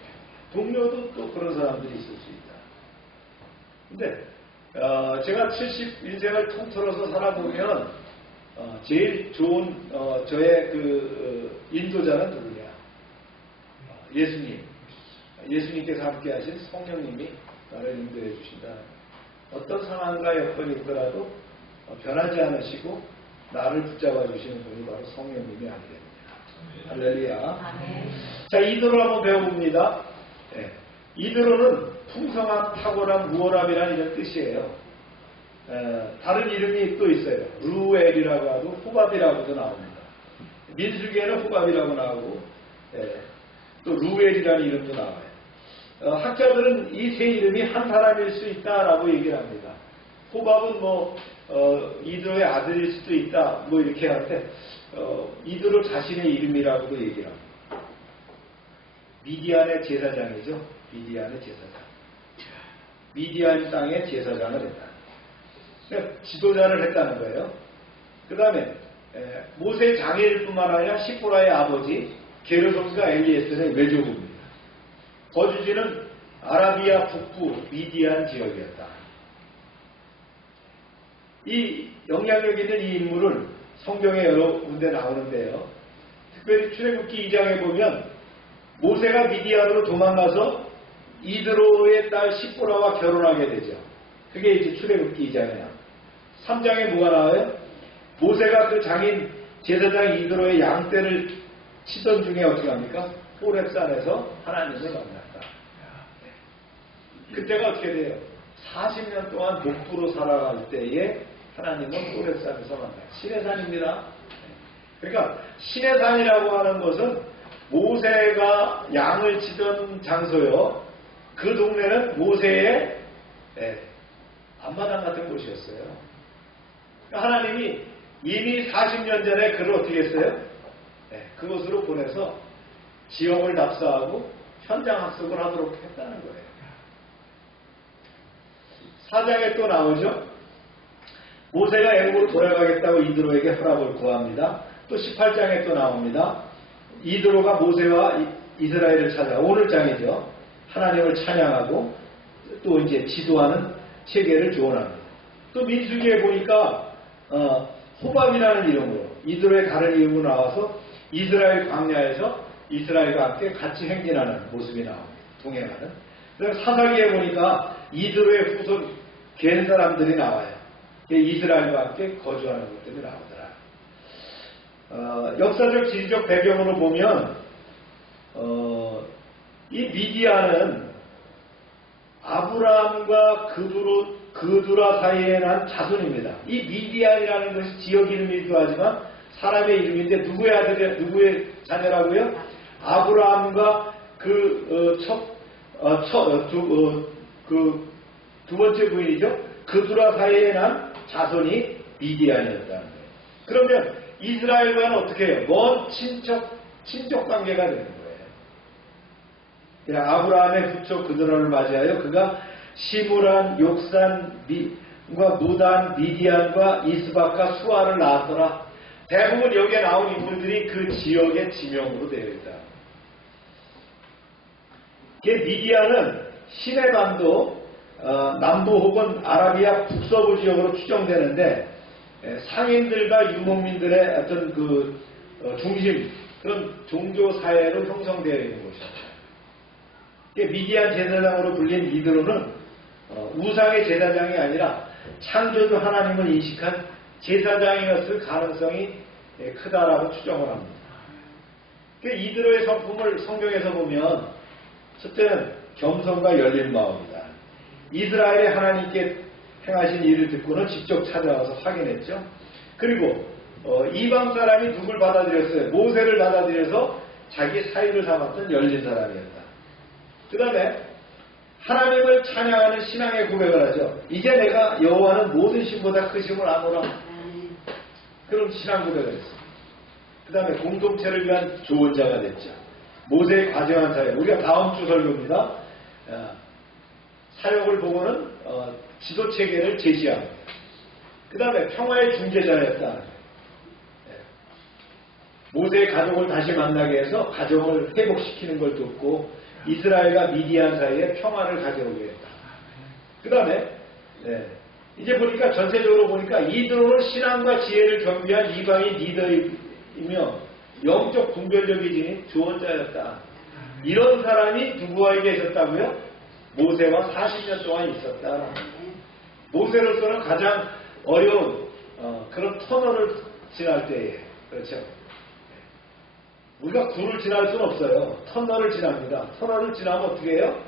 동료도 또 그런 사람들이 있을 수 있다. 근데 제가 71생을 통틀어서 살아보면 제일 좋은 저의 그 인도자는 누구냐? 예수님. 예수님께서 함께 하신 성령님이 나를 인도해 주신다. 어떤 상황과 여건이 있더라도 변하지 않으시고 나를 붙잡아 주시는 분이 바로 성령님이 아니됩니다. 할렐루야. 자, 이도로 한번 배워봅니다. 이도로는 풍성한, 탁월한, 무월함이라는 이런 뜻이에요. 다른 이름이 또 있어요. 루엘이라고 하고 호밥이라고도 나옵니다. 민수기에는 호밥이라고 나오고 또 루엘이라는 이름도 나와요. 학자들은 이 세 이름이 한 사람일 수 있다라고 얘기를 합니다. 호밥은 이드로의 아들일 수도 있다 뭐 이렇게 하는데 이드로 자신의 이름이라고도 얘기를 합니다. 미디안의 제사장이죠. 미디안의 제사장. 미디안 땅의 제사장을 했다. 그러니까 지도자를 했다는 거예요. 그 다음에 모세 장애일뿐만 아니라 시포라의 아버지 게르솜과 엘리에셀의 외조부입니다. 거주지는 아라비아 북부 미디안 지역이었다. 이 영향력 있는 이 인물은 성경에 여러 군데 나오는데요. 특별히 출애굽기 2장에 보면 모세가 미디안으로 도망가서 이드로의 딸 시포라와 결혼하게 되죠. 그게 이제 출애굽기 2장이에요. 3장에 뭐가 나와요? 모세가 그 장인 제사장 이드로의 양떼를 치던 중에 어떻게 합니까? 호렙산에서 하나님을 만났다. 그때가 어떻게 돼요? 40년 동안 목부로 살아갈 때에 하나님은 호렙산에서 만나요. 시내산입니다. 그러니까 시내산이라고 하는 것은 모세가 양을 치던 장소요. 그 동네는 모세의 앞마당 같은 곳이었어요. 그러니까 하나님이 이미 40년 전에 그를 어떻게 했어요? 그곳으로 보내서 지형을 답사하고 현장 학습을 하도록 했다는 거예요. 4장에 또 나오죠. 모세가 애굽으로 돌아가겠다고 이드로에게 허락을 구합니다. 또 18장에 또 나옵니다. 이드로가 모세와 이스라엘을 찾아 오늘 장이죠. 하나님을 찬양하고 또 이제 지도하는 체계를 조언합니다. 또 민수기에 보니까 호밥이라는 이름으로 이드로의 다른 이름으로 나와서 이스라엘 광야에서 이스라엘과 함께 같이 행진하는 모습이 나옵니다. 동행하는. 그래서 사사기에 보니까 이드로의 후손 겐 사람들이 나와요. 이스라엘과 함께 거주하는 것들이 나오더라. 역사적 지리적 배경으로 보면 이 미디안은 아브라함과 그두라 사이에 난 자손입니다. 이 미디안이라는 것이 지역 이름이기도 하지만 사람의 이름인데 누구의 자녀라고요? 아브라함과 두 번째 부인이죠. 그두라 사이에 난 자손이 미디안이었다는 거예요. 그러면 이스라엘과는 어떻게 해요? 먼 친척 관계가 되는 거예요. 아브라함의 부처 그두라를 맞이하여 그가 시므란, 욕산과 무단, 미디안과 이스박과 수아를 낳았더라. 대부분 여기에 나온 인물들이 그 지역의 지명으로 되어 있다. 미디안은 시내반도 남부 혹은 아라비아 북서부 지역으로 추정되는데 상인들과 유목민들의 어떤 중심 그런 종교 사회로 형성되어 있는 곳입니다. 미디안 제사장으로 불린 이드로는 우상의 제사장이 아니라 창조주 하나님을 인식한 제사장이었을 가능성이 크다라고 추정을 합니다. 그 이드로의 성품을 성경에서 보면 첫째는 겸손과 열린 마음이다. 이스라엘이 하나님께 행하신 일을 듣고는 직접 찾아와서 확인했죠. 그리고 이방 사람이 누굴 받아들였어요? 모세를 받아들여서 자기 사위를 삼았던 열린 사람이었다. 그 다음에 하나님을 찬양하는 신앙의 고백을 하죠. 이제 내가 여호와는 모든 신보다 크심을 아노라. 그런 신앙 고백을 했습니다. 그 다음에 공동체를 위한 조언자가 됐죠. 모세의 과정한 사역. 우리가 다음 주 설교입니다. 사역을 보고는 지도체계를 제시합니다. 그 다음에 평화의 중재자였다. 모세의 가족을 다시 만나게 해서 가정을 회복시키는 걸 돕고 이스라엘과 미디안 사이에 평화를 가져오게 했다. 그 다음에 이제 보니까 전체적으로 보니까 이드로는 신앙과 지혜를 겸비한 이방인 리더이며 영적 분별력이 지닌 조언자였다. 이런 사람이 누구에게 있었다고요? 모세와 40년 동안 있었다. 모세로서는 가장 어려운 그런 터널을 지날 때에, 그렇죠? 우리가 굴을 지날 수는 없어요. 터널을 지납니다. 터널을 지나면 어떻게 해요?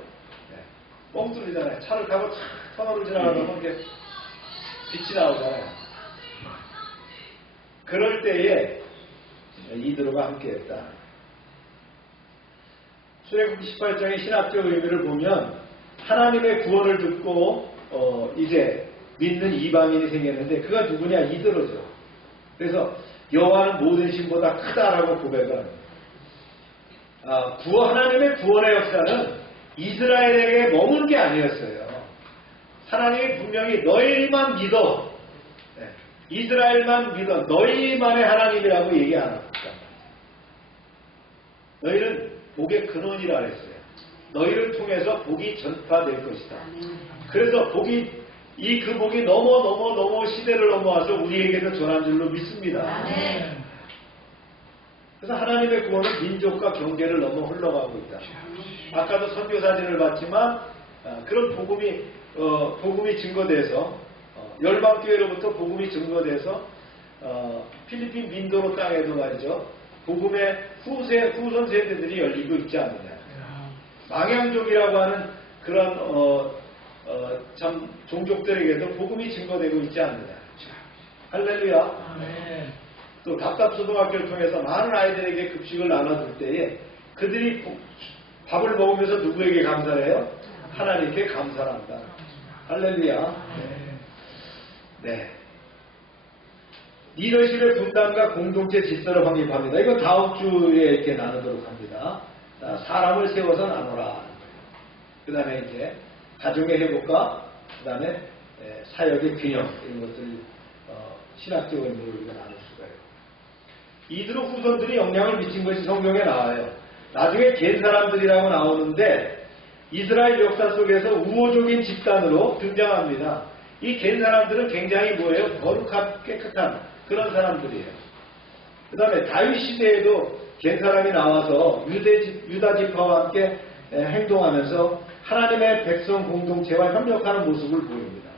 뻥 뚫리잖아요. 차를 타고 착 터널을 지나가면 이렇게 빛이 나오잖아요. 그럴 때에 이드로가 함께했다. 출애굽기 18장의 신학적 의미를 보면 하나님의 구원을 듣고 이제 믿는 이방인이 생겼는데 그가 누구냐? 이드로죠. 그래서 여호와는 모든 신보다 크다라고 고백을 합니다. 하나님의 구원의 역사는 이스라엘에게 머무는 게 아니었어요. 하나님이 분명히 너희만 믿어, 이스라엘만 믿어, 너희만의 하나님이라고 얘기 안 합니다. 너희는 복의 근원이라 그랬어요. 너희를 통해서 복이 전파될 것이다. 그래서 그 복이 넘어 시대를 넘어와서 우리에게도 전한 줄로 믿습니다. 그래서 하나님의 구원은 민족과 경계를 넘어 흘러가고 있다. 아까도 선교 사진을 봤지만 그런 복음이 증거돼서 열방교회로부터 복음이 증거돼서 필리핀 민도로 땅에도 말이죠. 복음의 후손 세대들이 열리고 있지 않느냐. 망향족이라고 하는 그런 참 종족들에게도 복음이 증거되고 있지 않느냐. 할렐루야. 또 답답초등학교를 통해서 많은 아이들에게 급식을 나눠줄 때에 그들이 밥을 먹으면서 누구에게 감사를 해요? 하나님께 감사를 한다. 할렐루야. 네. 리더십의 분담과 공동체 질서를 확립합니다. 이건 다음 주에 이렇게 나누도록 합니다. 사람을 세워서 나누라. 그 다음에 이제 가정의 회복과 그 다음에 사역의 균형 이런 것들 신학적 의미로 우리가 나눌 수가 있어요. 이드로 후손들이 영향을 미친 것이 성경에 나와요. 나중에 겐 사람들이라고 나오는데 이스라엘 역사 속에서 우호적인 집단으로 등장합니다. 이 겐 사람들은 굉장히 뭐예요? 거룩한 깨끗한 그런 사람들이에요. 그 다음에 다윗 시대에도 겐 사람이 나와서 유다 지파와 함께 행동하면서 하나님의 백성 공동체와 협력하는 모습을 보입니다.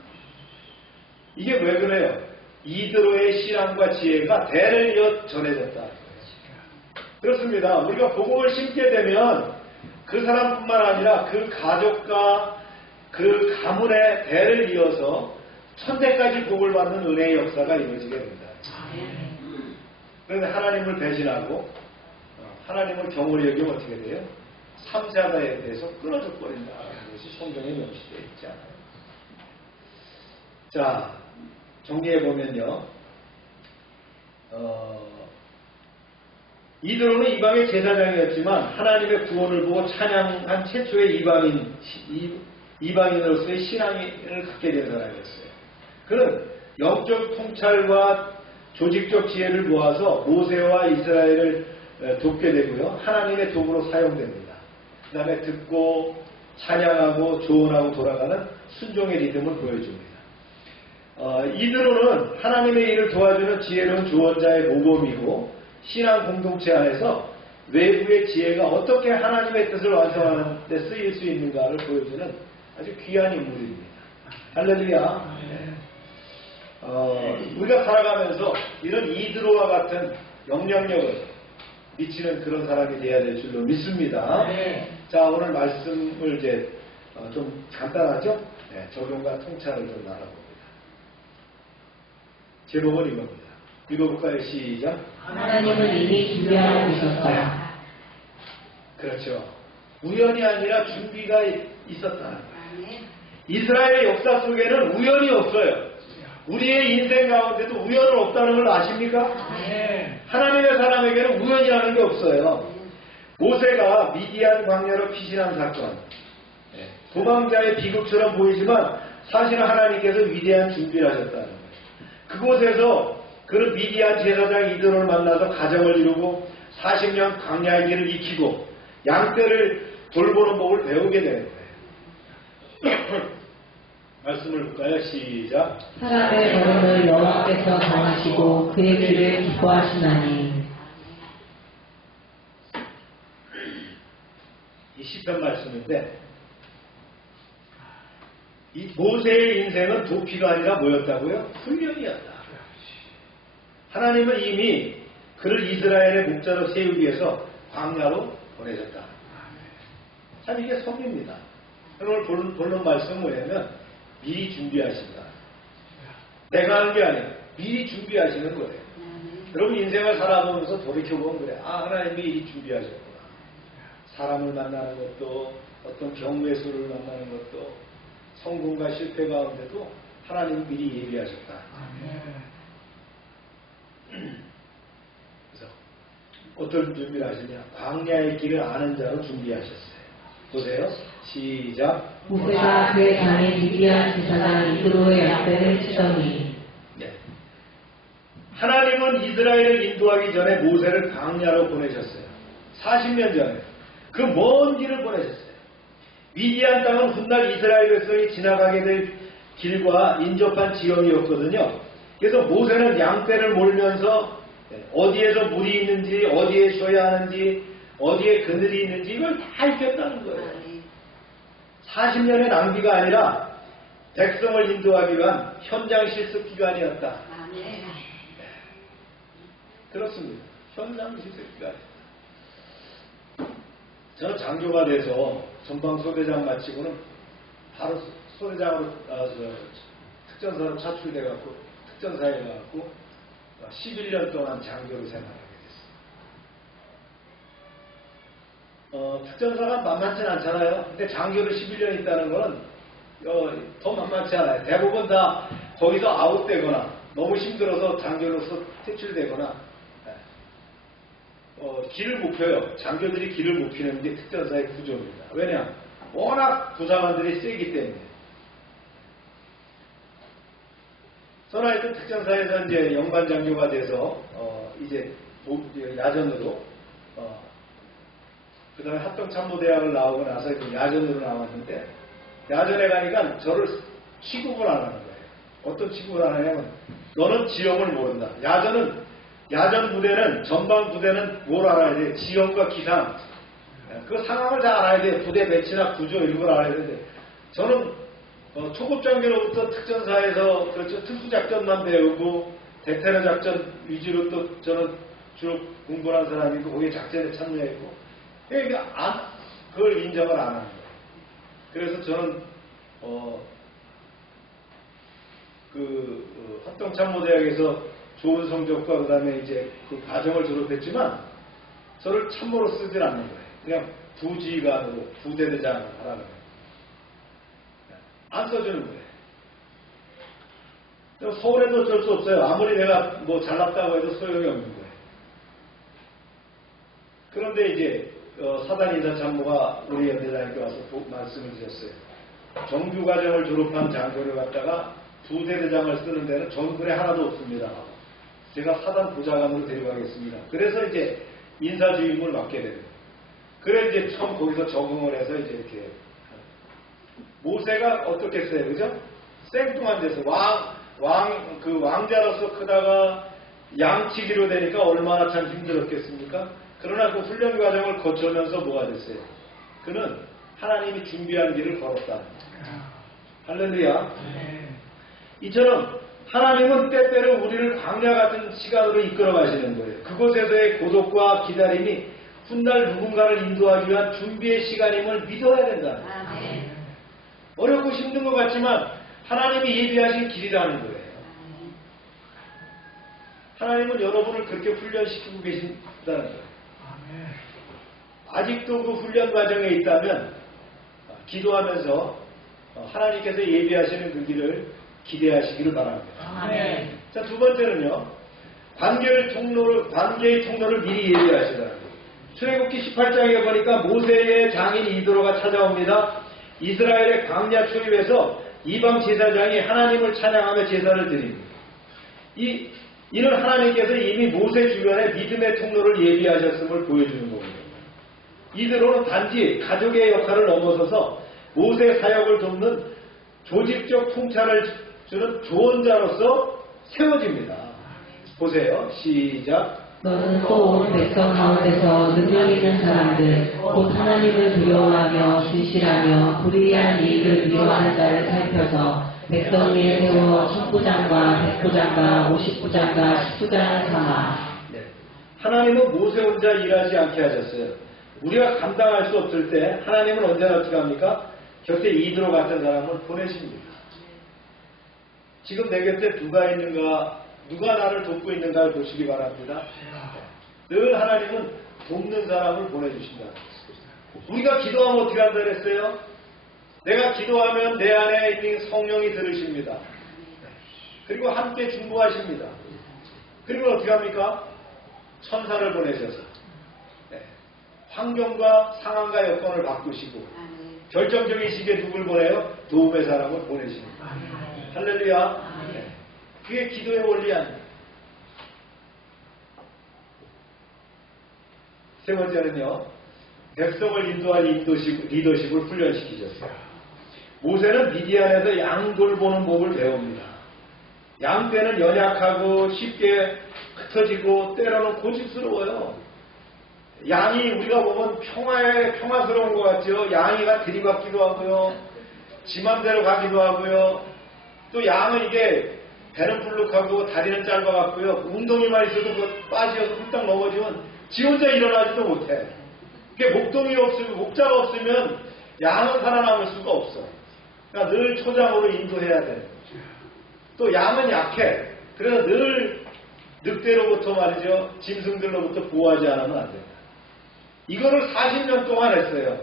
이게 왜 그래요? 이드로의 신앙과 지혜가 대를 이어 전해졌다. 그렇습니다. 우리가 복음을 심게 되면 그 사람뿐만 아니라 그 가족과 그 가문의 대를 이어서 천대까지 복을 받는 은혜의 역사가 이루어지게 됩니다. 그런데 하나님을 배신하고 하나님을 경홀히 여기면 어떻게 돼요? 삼자가에 대해서 끊어져 버린다는 것이 성경에 명시되어 있지 않아요. 자, 정리해보면요. 이드로는 이방의 제사장이었지만 하나님의 구원을 보고 찬양한 최초의 이방인으로서의 신앙을 갖게 된 사람이었어요. 그는 영적 통찰과 조직적 지혜를 모아서 모세와 이스라엘을 돕게 되고요. 하나님의 도구로 사용됩니다. 그 다음에 듣고 찬양하고 조언하고 돌아가는 순종의 리듬을 보여줍니다. 이드로는 하나님의 일을 도와주는 지혜로운 조언자의 모범이고 신앙 공동체 안에서 외부의 지혜가 어떻게 하나님의 뜻을 완성하는 데 쓰일 수 있는가를 보여주는 아주 귀한 인물입니다. 할렐루야. 우리가 살아가면서 이런 이드로와 같은 영향력을 미치는 그런 사람이 돼야 될 줄로 믿습니다. 자, 오늘 말씀을 이제 좀 간단하죠? 네, 적용과 통찰을 좀 나눠봅니다. 제목은 이겁니다. 읽어볼까요? 시작. 하나님은 이미 준비하고 계셨어요. 그렇죠. 우연이 아니라 준비가 있었다는 거예요. 이스라엘의 역사 속에는 우연이 없어요. 우리의 인생 가운데도 우연은 없다는 걸 아십니까? 하나님의 사람에게는 우연이라는 게 없어요. 모세가 미디안 광야로 피신한 사건, 도망자의 비극처럼 보이지만 사실은 하나님께서 위대한 준비를 하셨다는 거예요. 그곳에서 그는 미디안 제사장 이드론을 만나서 가정을 이루고 40년 광야의 길을 익히고 양떼를 돌보는 법을 배우게 되는 거예요. 말씀을 볼까요? 시작. 사람의 걸음을 여호와께서 정하시고 그의 길을 기뻐하시나니. 이 시편 말씀인데 이 모세의 인생은 도피가 아니라 뭐였다고요? 훈련이었다. 하나님은 이미 그를 이스라엘의 목자로 세우기 위해서 광야로 보내셨다. 참 이게 섭리입니다. 오늘 본론 말씀은 뭐냐면 미리 준비하신다. 내가 하는 게 아니에요. 미리 준비하시는 거예요. 여러분 인생을 살아보면서 돌이켜보면 그래. 아, 하나님이 미리 준비하셨구나. 사람을 만나는 것도 어떤 경우의 수를 만나는 것도 성공과 실패 가운데도 하나님이 미리 예비하셨다. 그래서 어떤 준비를 하시냐. 광야의 길을 아는 자로 준비하셨어요. 보세요. 시작. 모세가 그의 장인 미디안 제사장 이드로의 양떼를 치더니. 네. 하나님은 이스라엘을 인도하기 전에 모세를 광야로 보내셨어요. 40년 전에. 그 먼 길을 보내셨어요. 미디안 땅은 훗날 이스라엘 백성이 지나가게 될 길과 인접한 지형이었거든요. 그래서 모세는 양떼를 몰면서 어디에서 물이 있는지, 어디에 쉬어야 하는지, 어디에 그늘이 있는지 이걸 다 익혔다는 거예요. 40년의 낭비가 아니라 백성을 인도하기 위한 현장 실습 기간이었다. 그렇습니다. 현장 실습 기간이었다. 저는 장교가 돼서 전방 소대장 마치고는 바로 소대장으로 특전사로 차출돼갖고 특전사에 가갖고 11년 동안 장교로 생활하게 됐어요. 특전사가 만만치 않잖아요. 근데 장교를 11년 있다는 거는 더 만만치 않아요. 대부분 다 거기서 아웃되거나 너무 힘들어서 장교로서 퇴출되거나 길을 못 펴요. 장교들이 길을 못 피는 게 특전사의 구조입니다. 왜냐? 워낙 부사관들이 세기 때문에. 저는 하여튼 특전사에서 이제 영반 장교가 돼서 이제 야전으로 그 다음에 합동참모대학을 나오고 나서 야전으로 나왔는데 야전에 가니까 저를 취급을 안 하는 거예요. 어떤 취급을 안 하냐면 너는 지형을 모른다. 야전 부대는 전방 부대는 뭘 알아야 돼? 지형과 기상 그 상황을 다 알아야 돼. 부대 배치나 구조 이런 걸 알아야 되는데 저는 초급 장교로부터 특전사에서 그렇죠 특수작전만 배우고 대테러 작전 위주로 또 저는 주로 공부한 사람이고 거기에 작전에 참여했고 그러니까 그걸 인정을 안 하는 거예요. 그래서 저는 합동참모대학에서 좋은 성적과 그 다음에 이제 그 과정을 졸업했지만 저를 참모로 쓰질 않는 거예요. 그냥 부지관으로 부대대장을 하라는 거예요. 안 써주는 거예요. 서울에도 어쩔 수 없어요. 아무리 내가 뭐 잘났다고 해도 소용이 없는 거예요. 그런데 이제 사단 인사참모가 우리 연대장님께 와서 말씀을 드렸어요. 정규과정을 졸업한 장교를 갖다가 부대대장을 쓰는 데는 전군에 하나도 없습니다. 제가 사단 부사관으로 데려가겠습니다. 그래서 이제 인사주임을 맡게 됩니다. 그래 이제 처음 거기서 적응을 해서 이제 이렇게 모세가 어떻게 했어요, 그죠? 생뚱한 데서 왕자로서 크다가 양치기로 되니까 얼마나 참 힘들었겠습니까? 그러나 그 훈련 과정을 거쳐면서 뭐가 됐어요? 그는 하나님이 준비한 길을 걸었다. 할렐루야. 이처럼 하나님은 때때로 우리를 광야 같은 시간으로 이끌어 가시는 거예요. 그곳에서의 고독과 기다림이 훗날 누군가를 인도하기 위한 준비의 시간임을 믿어야 된다. 아멘. 어렵고 힘든 것 같지만 하나님이 예비하신 길이라는 거예요. 하나님은 여러분을 그렇게 훈련시키고 계신다는 거예요. 아직도 그 훈련 과정에 있다면 기도하면서 하나님께서 예비하시는 그 길을 기대하시기를 바랍니다. 아멘. 자, 두 번째는요. 관계의 통로를 미리 예비하시라는 거예요. 출애굽기 18장에 보니까 모세의 장인 이드로가 찾아옵니다. 이스라엘의 광야 출입에서 이방 제사장이 하나님을 찬양하며 제사를 드립니다. 이는 하나님께서 이미 모세 주변에 믿음의 통로를 예비하셨음을 보여주는 겁니다. 이드로는 단지 가족의 역할을 넘어서서 모세 사역을 돕는 조직적 통찰을 주는 조언자로서 세워집니다. 보세요. 시작. 너는 또 온 백성 가운데서 능력 있는 사람들, 곧 하나님을 두려워하며 진실하며 불의한 이익을 미워하는 자를 살펴서 백성 위에 세워 천부장과 백부장과 50부장과 10부장을 삼아. 네. 하나님은 모세 혼자 일하지 않게 하셨어요. 우리가 감당할 수 없을 때 하나님은 언제나 어떻게 합니까? 곁에 이드로 같은 사람을 보내십니다. 지금 내 곁에 누가 있는가, 누가 나를 돕고 있는가를 보시기 바랍니다. 늘 하나님은 돕는 사람을 보내주신다. 우리가 기도하면 어떻게 한다 그랬어요? 내가 기도하면 내 안에 있는 성령이 들으십니다. 그리고 함께 중보하십니다. 그리고 어떻게 합니까? 천사를 보내셔서 환경과 상황과 여건을 바꾸시고 결정적인 시기에 누굴 보내요? 도움의 사람을 보내십니다. 할렐루야. 그게 기도의 원리 아닙니다. 세 번째는요. 백성을 인도할 리더십을 훈련시키셨어요. 모세는 미디안에서 양 돌보는 법을 배웁니다. 양떼는 연약하고 쉽게 흩어지고 때로는 고집스러워요. 양이 우리가 보면 평화스러운 것 같죠. 양이가 들이받기도 하고요. 지 맘대로 가기도 하고요. 또 양은 이게 배는 불룩하고 다리는 짧아갖고요. 웅덩이만 있어도 빠지어서 훌떡 넘어지면 지 혼자 일어나지도 못해. 이게 목자가 없으면 양은 살아남을 수가 없어. 그러니까 늘 초장으로 인도해야 돼. 또 양은 약해. 그래서 늘 늑대로부터 말이죠. 짐승들로부터 보호하지 않으면 안 된다. 이거를 40년 동안 했어요.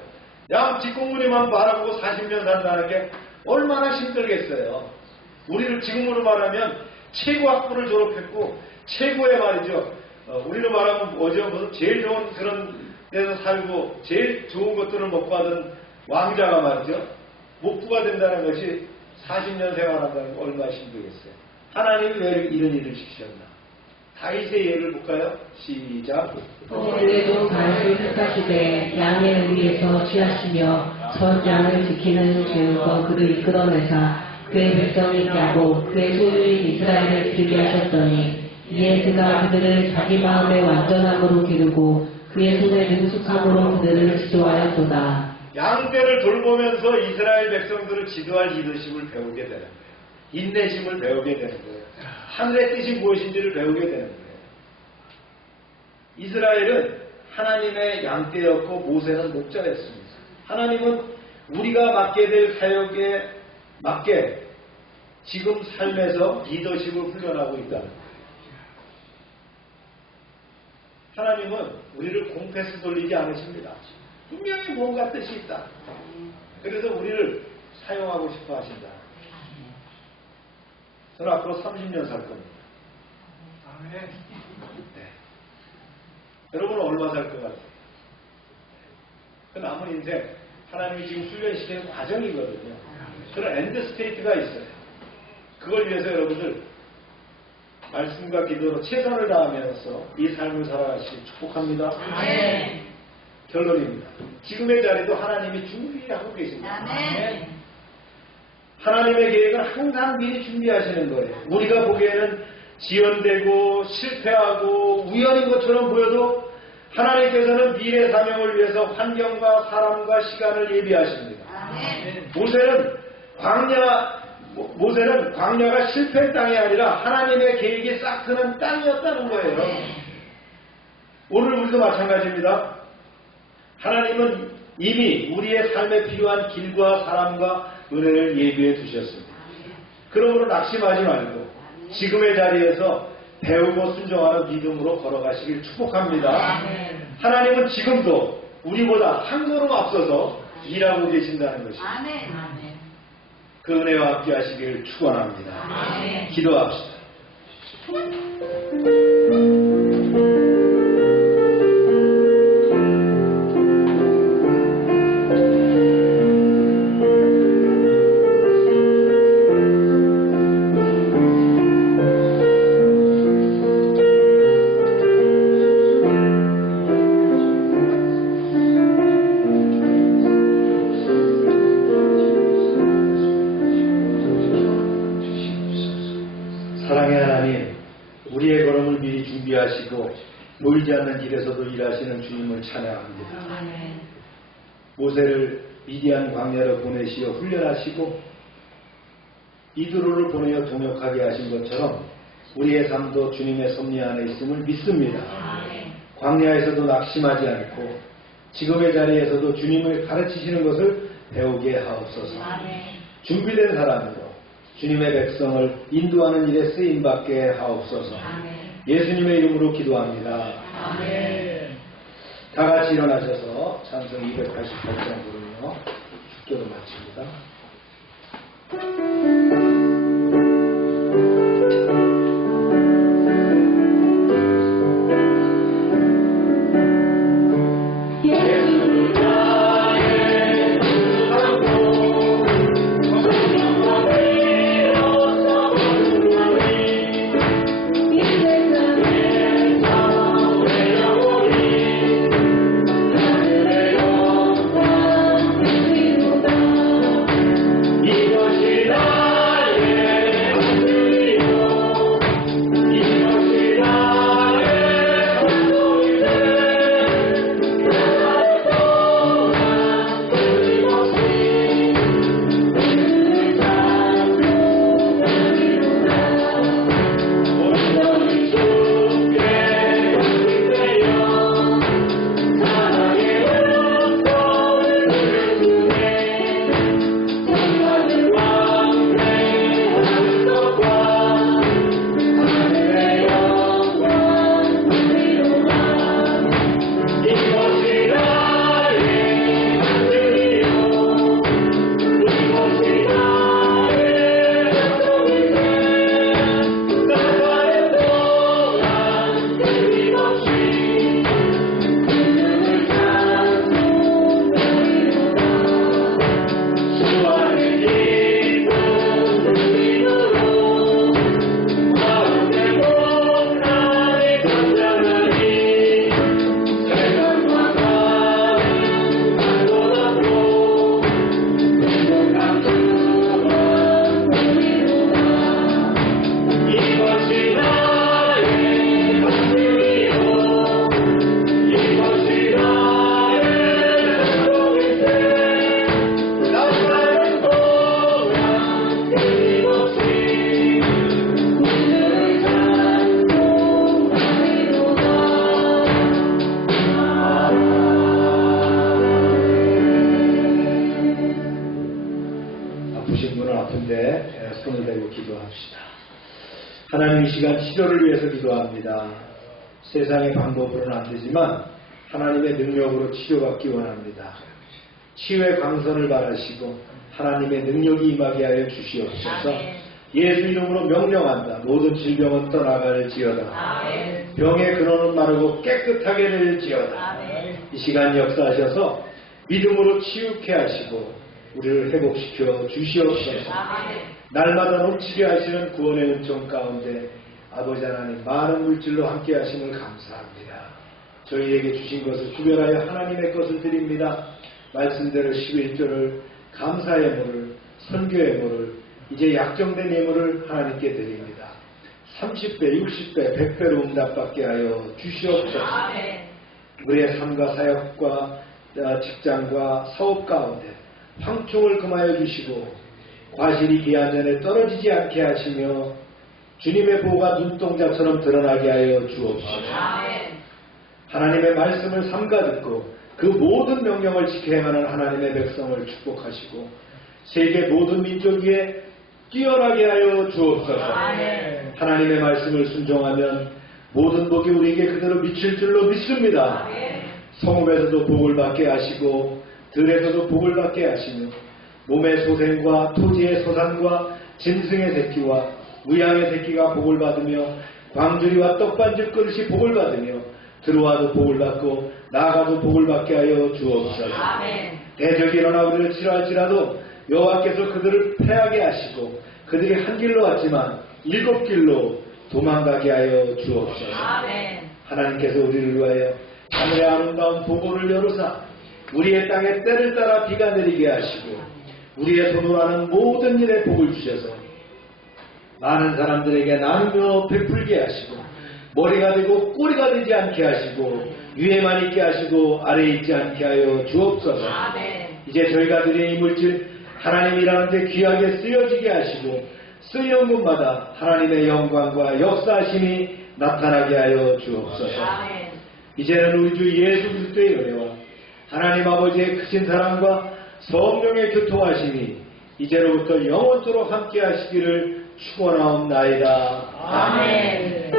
양 뒷공무니만 바라보고 40년 산다는 게 얼마나 힘들겠어요. 우리를 지금으로 말하면 최고 학부를 졸업했고 최고의 말이죠. 우리로 말하면 무슨 제일 좋은 그런 데서 살고 제일 좋은 것들을 못 받은 왕자가 말이죠. 목부가 된다는 것이 40년 생활한다는 게 얼마나 힘들겠어요. 하나님이 왜 이런 일을 시키셨나? 다윗의 예를 볼까요? 시작. 그에도 다윗을 택하시되 양의 의에서 취하시며 전 양을 지키는 죄에서 그를 이끌어내사 그의 백성이 깨고 그의 소유인 이스라엘을 기르게 하셨더니 이에 그가 그들을 자기 마음의 완전함으로 기르고 그의 손의 능숙함으로 그들을 지도하였도다. 양떼를 돌보면서 이스라엘 백성들을 지도할 리더십을 배우게 되는 거예요. 인내심을 배우게 되는 거예요. 하늘의 뜻이 무엇인지를 배우게 되는 거예요. 이스라엘은 하나님의 양떼였고 모세는 목자였습니다. 하나님은 우리가 맡게 될 사역에 맞게 지금 삶에서 리더십을 훈련하고 있다는 거예요. 하나님은 우리를 공패스 돌리지 않으십니다. 분명히 뭔가 뜻이 있다. 그래서 우리를 사용하고 싶어 하신다. 저는 앞으로 30년 살 겁니다. 네. 여러분은 얼마 살 것 같아요? 그 남은 인생 하나님이 지금 훈련시키는 과정이거든요. 그런 엔드 스테이트가 있어요. 그걸 위해서 여러분들 말씀과 기도로 최선을 다하면서 이 삶을 살아가시기 축복합니다. 아멘. 결론입니다. 지금의 자리도 하나님이 준비하고 계십니다. 아멘. 하나님의 계획은 항상 미리 준비하시는 거예요. 우리가 보기에는 지연되고 실패하고 우연인 것처럼 보여도 하나님께서는 미래 사명을 위해서 환경과 사람과 시간을 예비하십니다. 아멘. 모세는 광야 모세는 광야가 실패의 땅이 아니라 하나님의 계획이 싹 트는 땅이었다는 거예요. 오늘 우리도 마찬가지입니다. 하나님은 이미 우리의 삶에 필요한 길과 사람과 은혜를 예비해 두셨습니다. 그러므로 낙심하지 말고 지금의 자리에서 배우고 순종하는 믿음으로 걸어가시길 축복합니다. 하나님은 지금도 우리보다 한 걸음 앞서서 일하고 계신다는 것입니다. 그 은혜와 함께 하시길 축원합니다. 기도합시다. 사랑의 하나님, 우리의 걸음을 미리 준비하시고 보이지 않는 길에서도 일하시는 주님을 찬양합니다. 모세를 미디안 광야로 보내시어 훈련하시고 이드로를 보내어 동역하게 하신 것처럼 우리의 삶도 주님의 섭리 안에 있음을 믿습니다. 광야에서도 낙심하지 않고 지금의 자리에서도 주님을 가르치시는 것을 배우게 하옵소서. 준비된 사람으로 주님의 백성을 인도하는 일에 쓰임받게 하옵소서. 예수님의 이름으로 기도합니다. 다 같이 일어나셔서 찬송 288장 부르며 축도를 마칩니다. 손을 대고 기도합시다. 하나님, 이 시간 치료를 위해서 기도합니다. 세상의 방법으로는 안 되지만 하나님의 능력으로 치료받기 원합니다. 치유의 광선을 바라시고 하나님의 능력이 임하게 하여 주시옵소서. 예수 이름으로 명령한다. 모든 질병은 떠나갈지어다. 병의 근원은 마르고 깨끗하게 될지어다. 이 시간 역사하셔서 믿음으로 치유케 하시고 우리를 회복시켜 주시옵소서. 날마다 넘치게 하시는 구원의 은총 가운데 아버지 하나님, 많은 물질로 함께 하심을 감사합니다. 저희에게 주신 것을 주별하여 하나님의 것을 드립니다. 말씀대로 11조를 감사의 예물을, 선교의 예물을, 이제 약정된 예물을 하나님께 드립니다. 30배, 60배, 100배로 응답받게 하여 주시옵소서. 우리의 삶과 사역과 직장과 사업 가운데 황충을 금하여 주시고 과실이 비안전에 떨어지지 않게 하시며 주님의 보호가 눈동자처럼 드러나게 하여 주옵소서. 아멘. 하나님의 말씀을 삼가 듣고 그 모든 명령을 지켜 행하는 하나님의 백성을 축복하시고 세계 모든 민족 위에 뛰어나게 하여 주옵소서. 아멘. 하나님의 말씀을 순종하면 모든 복이 우리에게 그대로 미칠 줄로 믿습니다. 아멘. 성읍에서도 복을 받게 하시고 들에서도 복을 받게 하시며 몸의 소생과 토지의 소산과 짐승의 새끼와 우양의 새끼가 복을 받으며 광주리와 떡반죽 그릇이 복을 받으며 들어와도 복을 받고 나가도 복을 받게 하여 주옵소서. 아멘. 대적이 일어나 우리를 치료할지라도 여호와께서 그들을 패하게 하시고 그들이 한 길로 왔지만 7길로 도망가게 하여 주옵소서. 아멘. 하나님께서 우리를 위하여 하늘의 아름다운 보고를 열으사 우리의 땅에 때를 따라 비가 내리게 하시고 우리의 손으로 하는 모든 일에 복을 주셔서 많은 사람들에게 나누며 베풀게 하시고 머리가 되고 꼬리가 되지 않게 하시고 위에만 있게 하시고 아래에 있지 않게 하여 주옵소서. 아멘. 이제 저희가 드린 이 물질 하나님이라는 데 귀하게 쓰여지게 하시고 쓰여온 곳마다 하나님의 영광과 역사하심이 나타나게 하여 주옵소서. 아멘. 이제는 우리 주 예수 그리스도의 은혜와 하나님 아버지의 크신 사랑과 성령의 교통하심이 이제로부터 영원토록 함께 하시기를 축원하옵나이다. 아멘.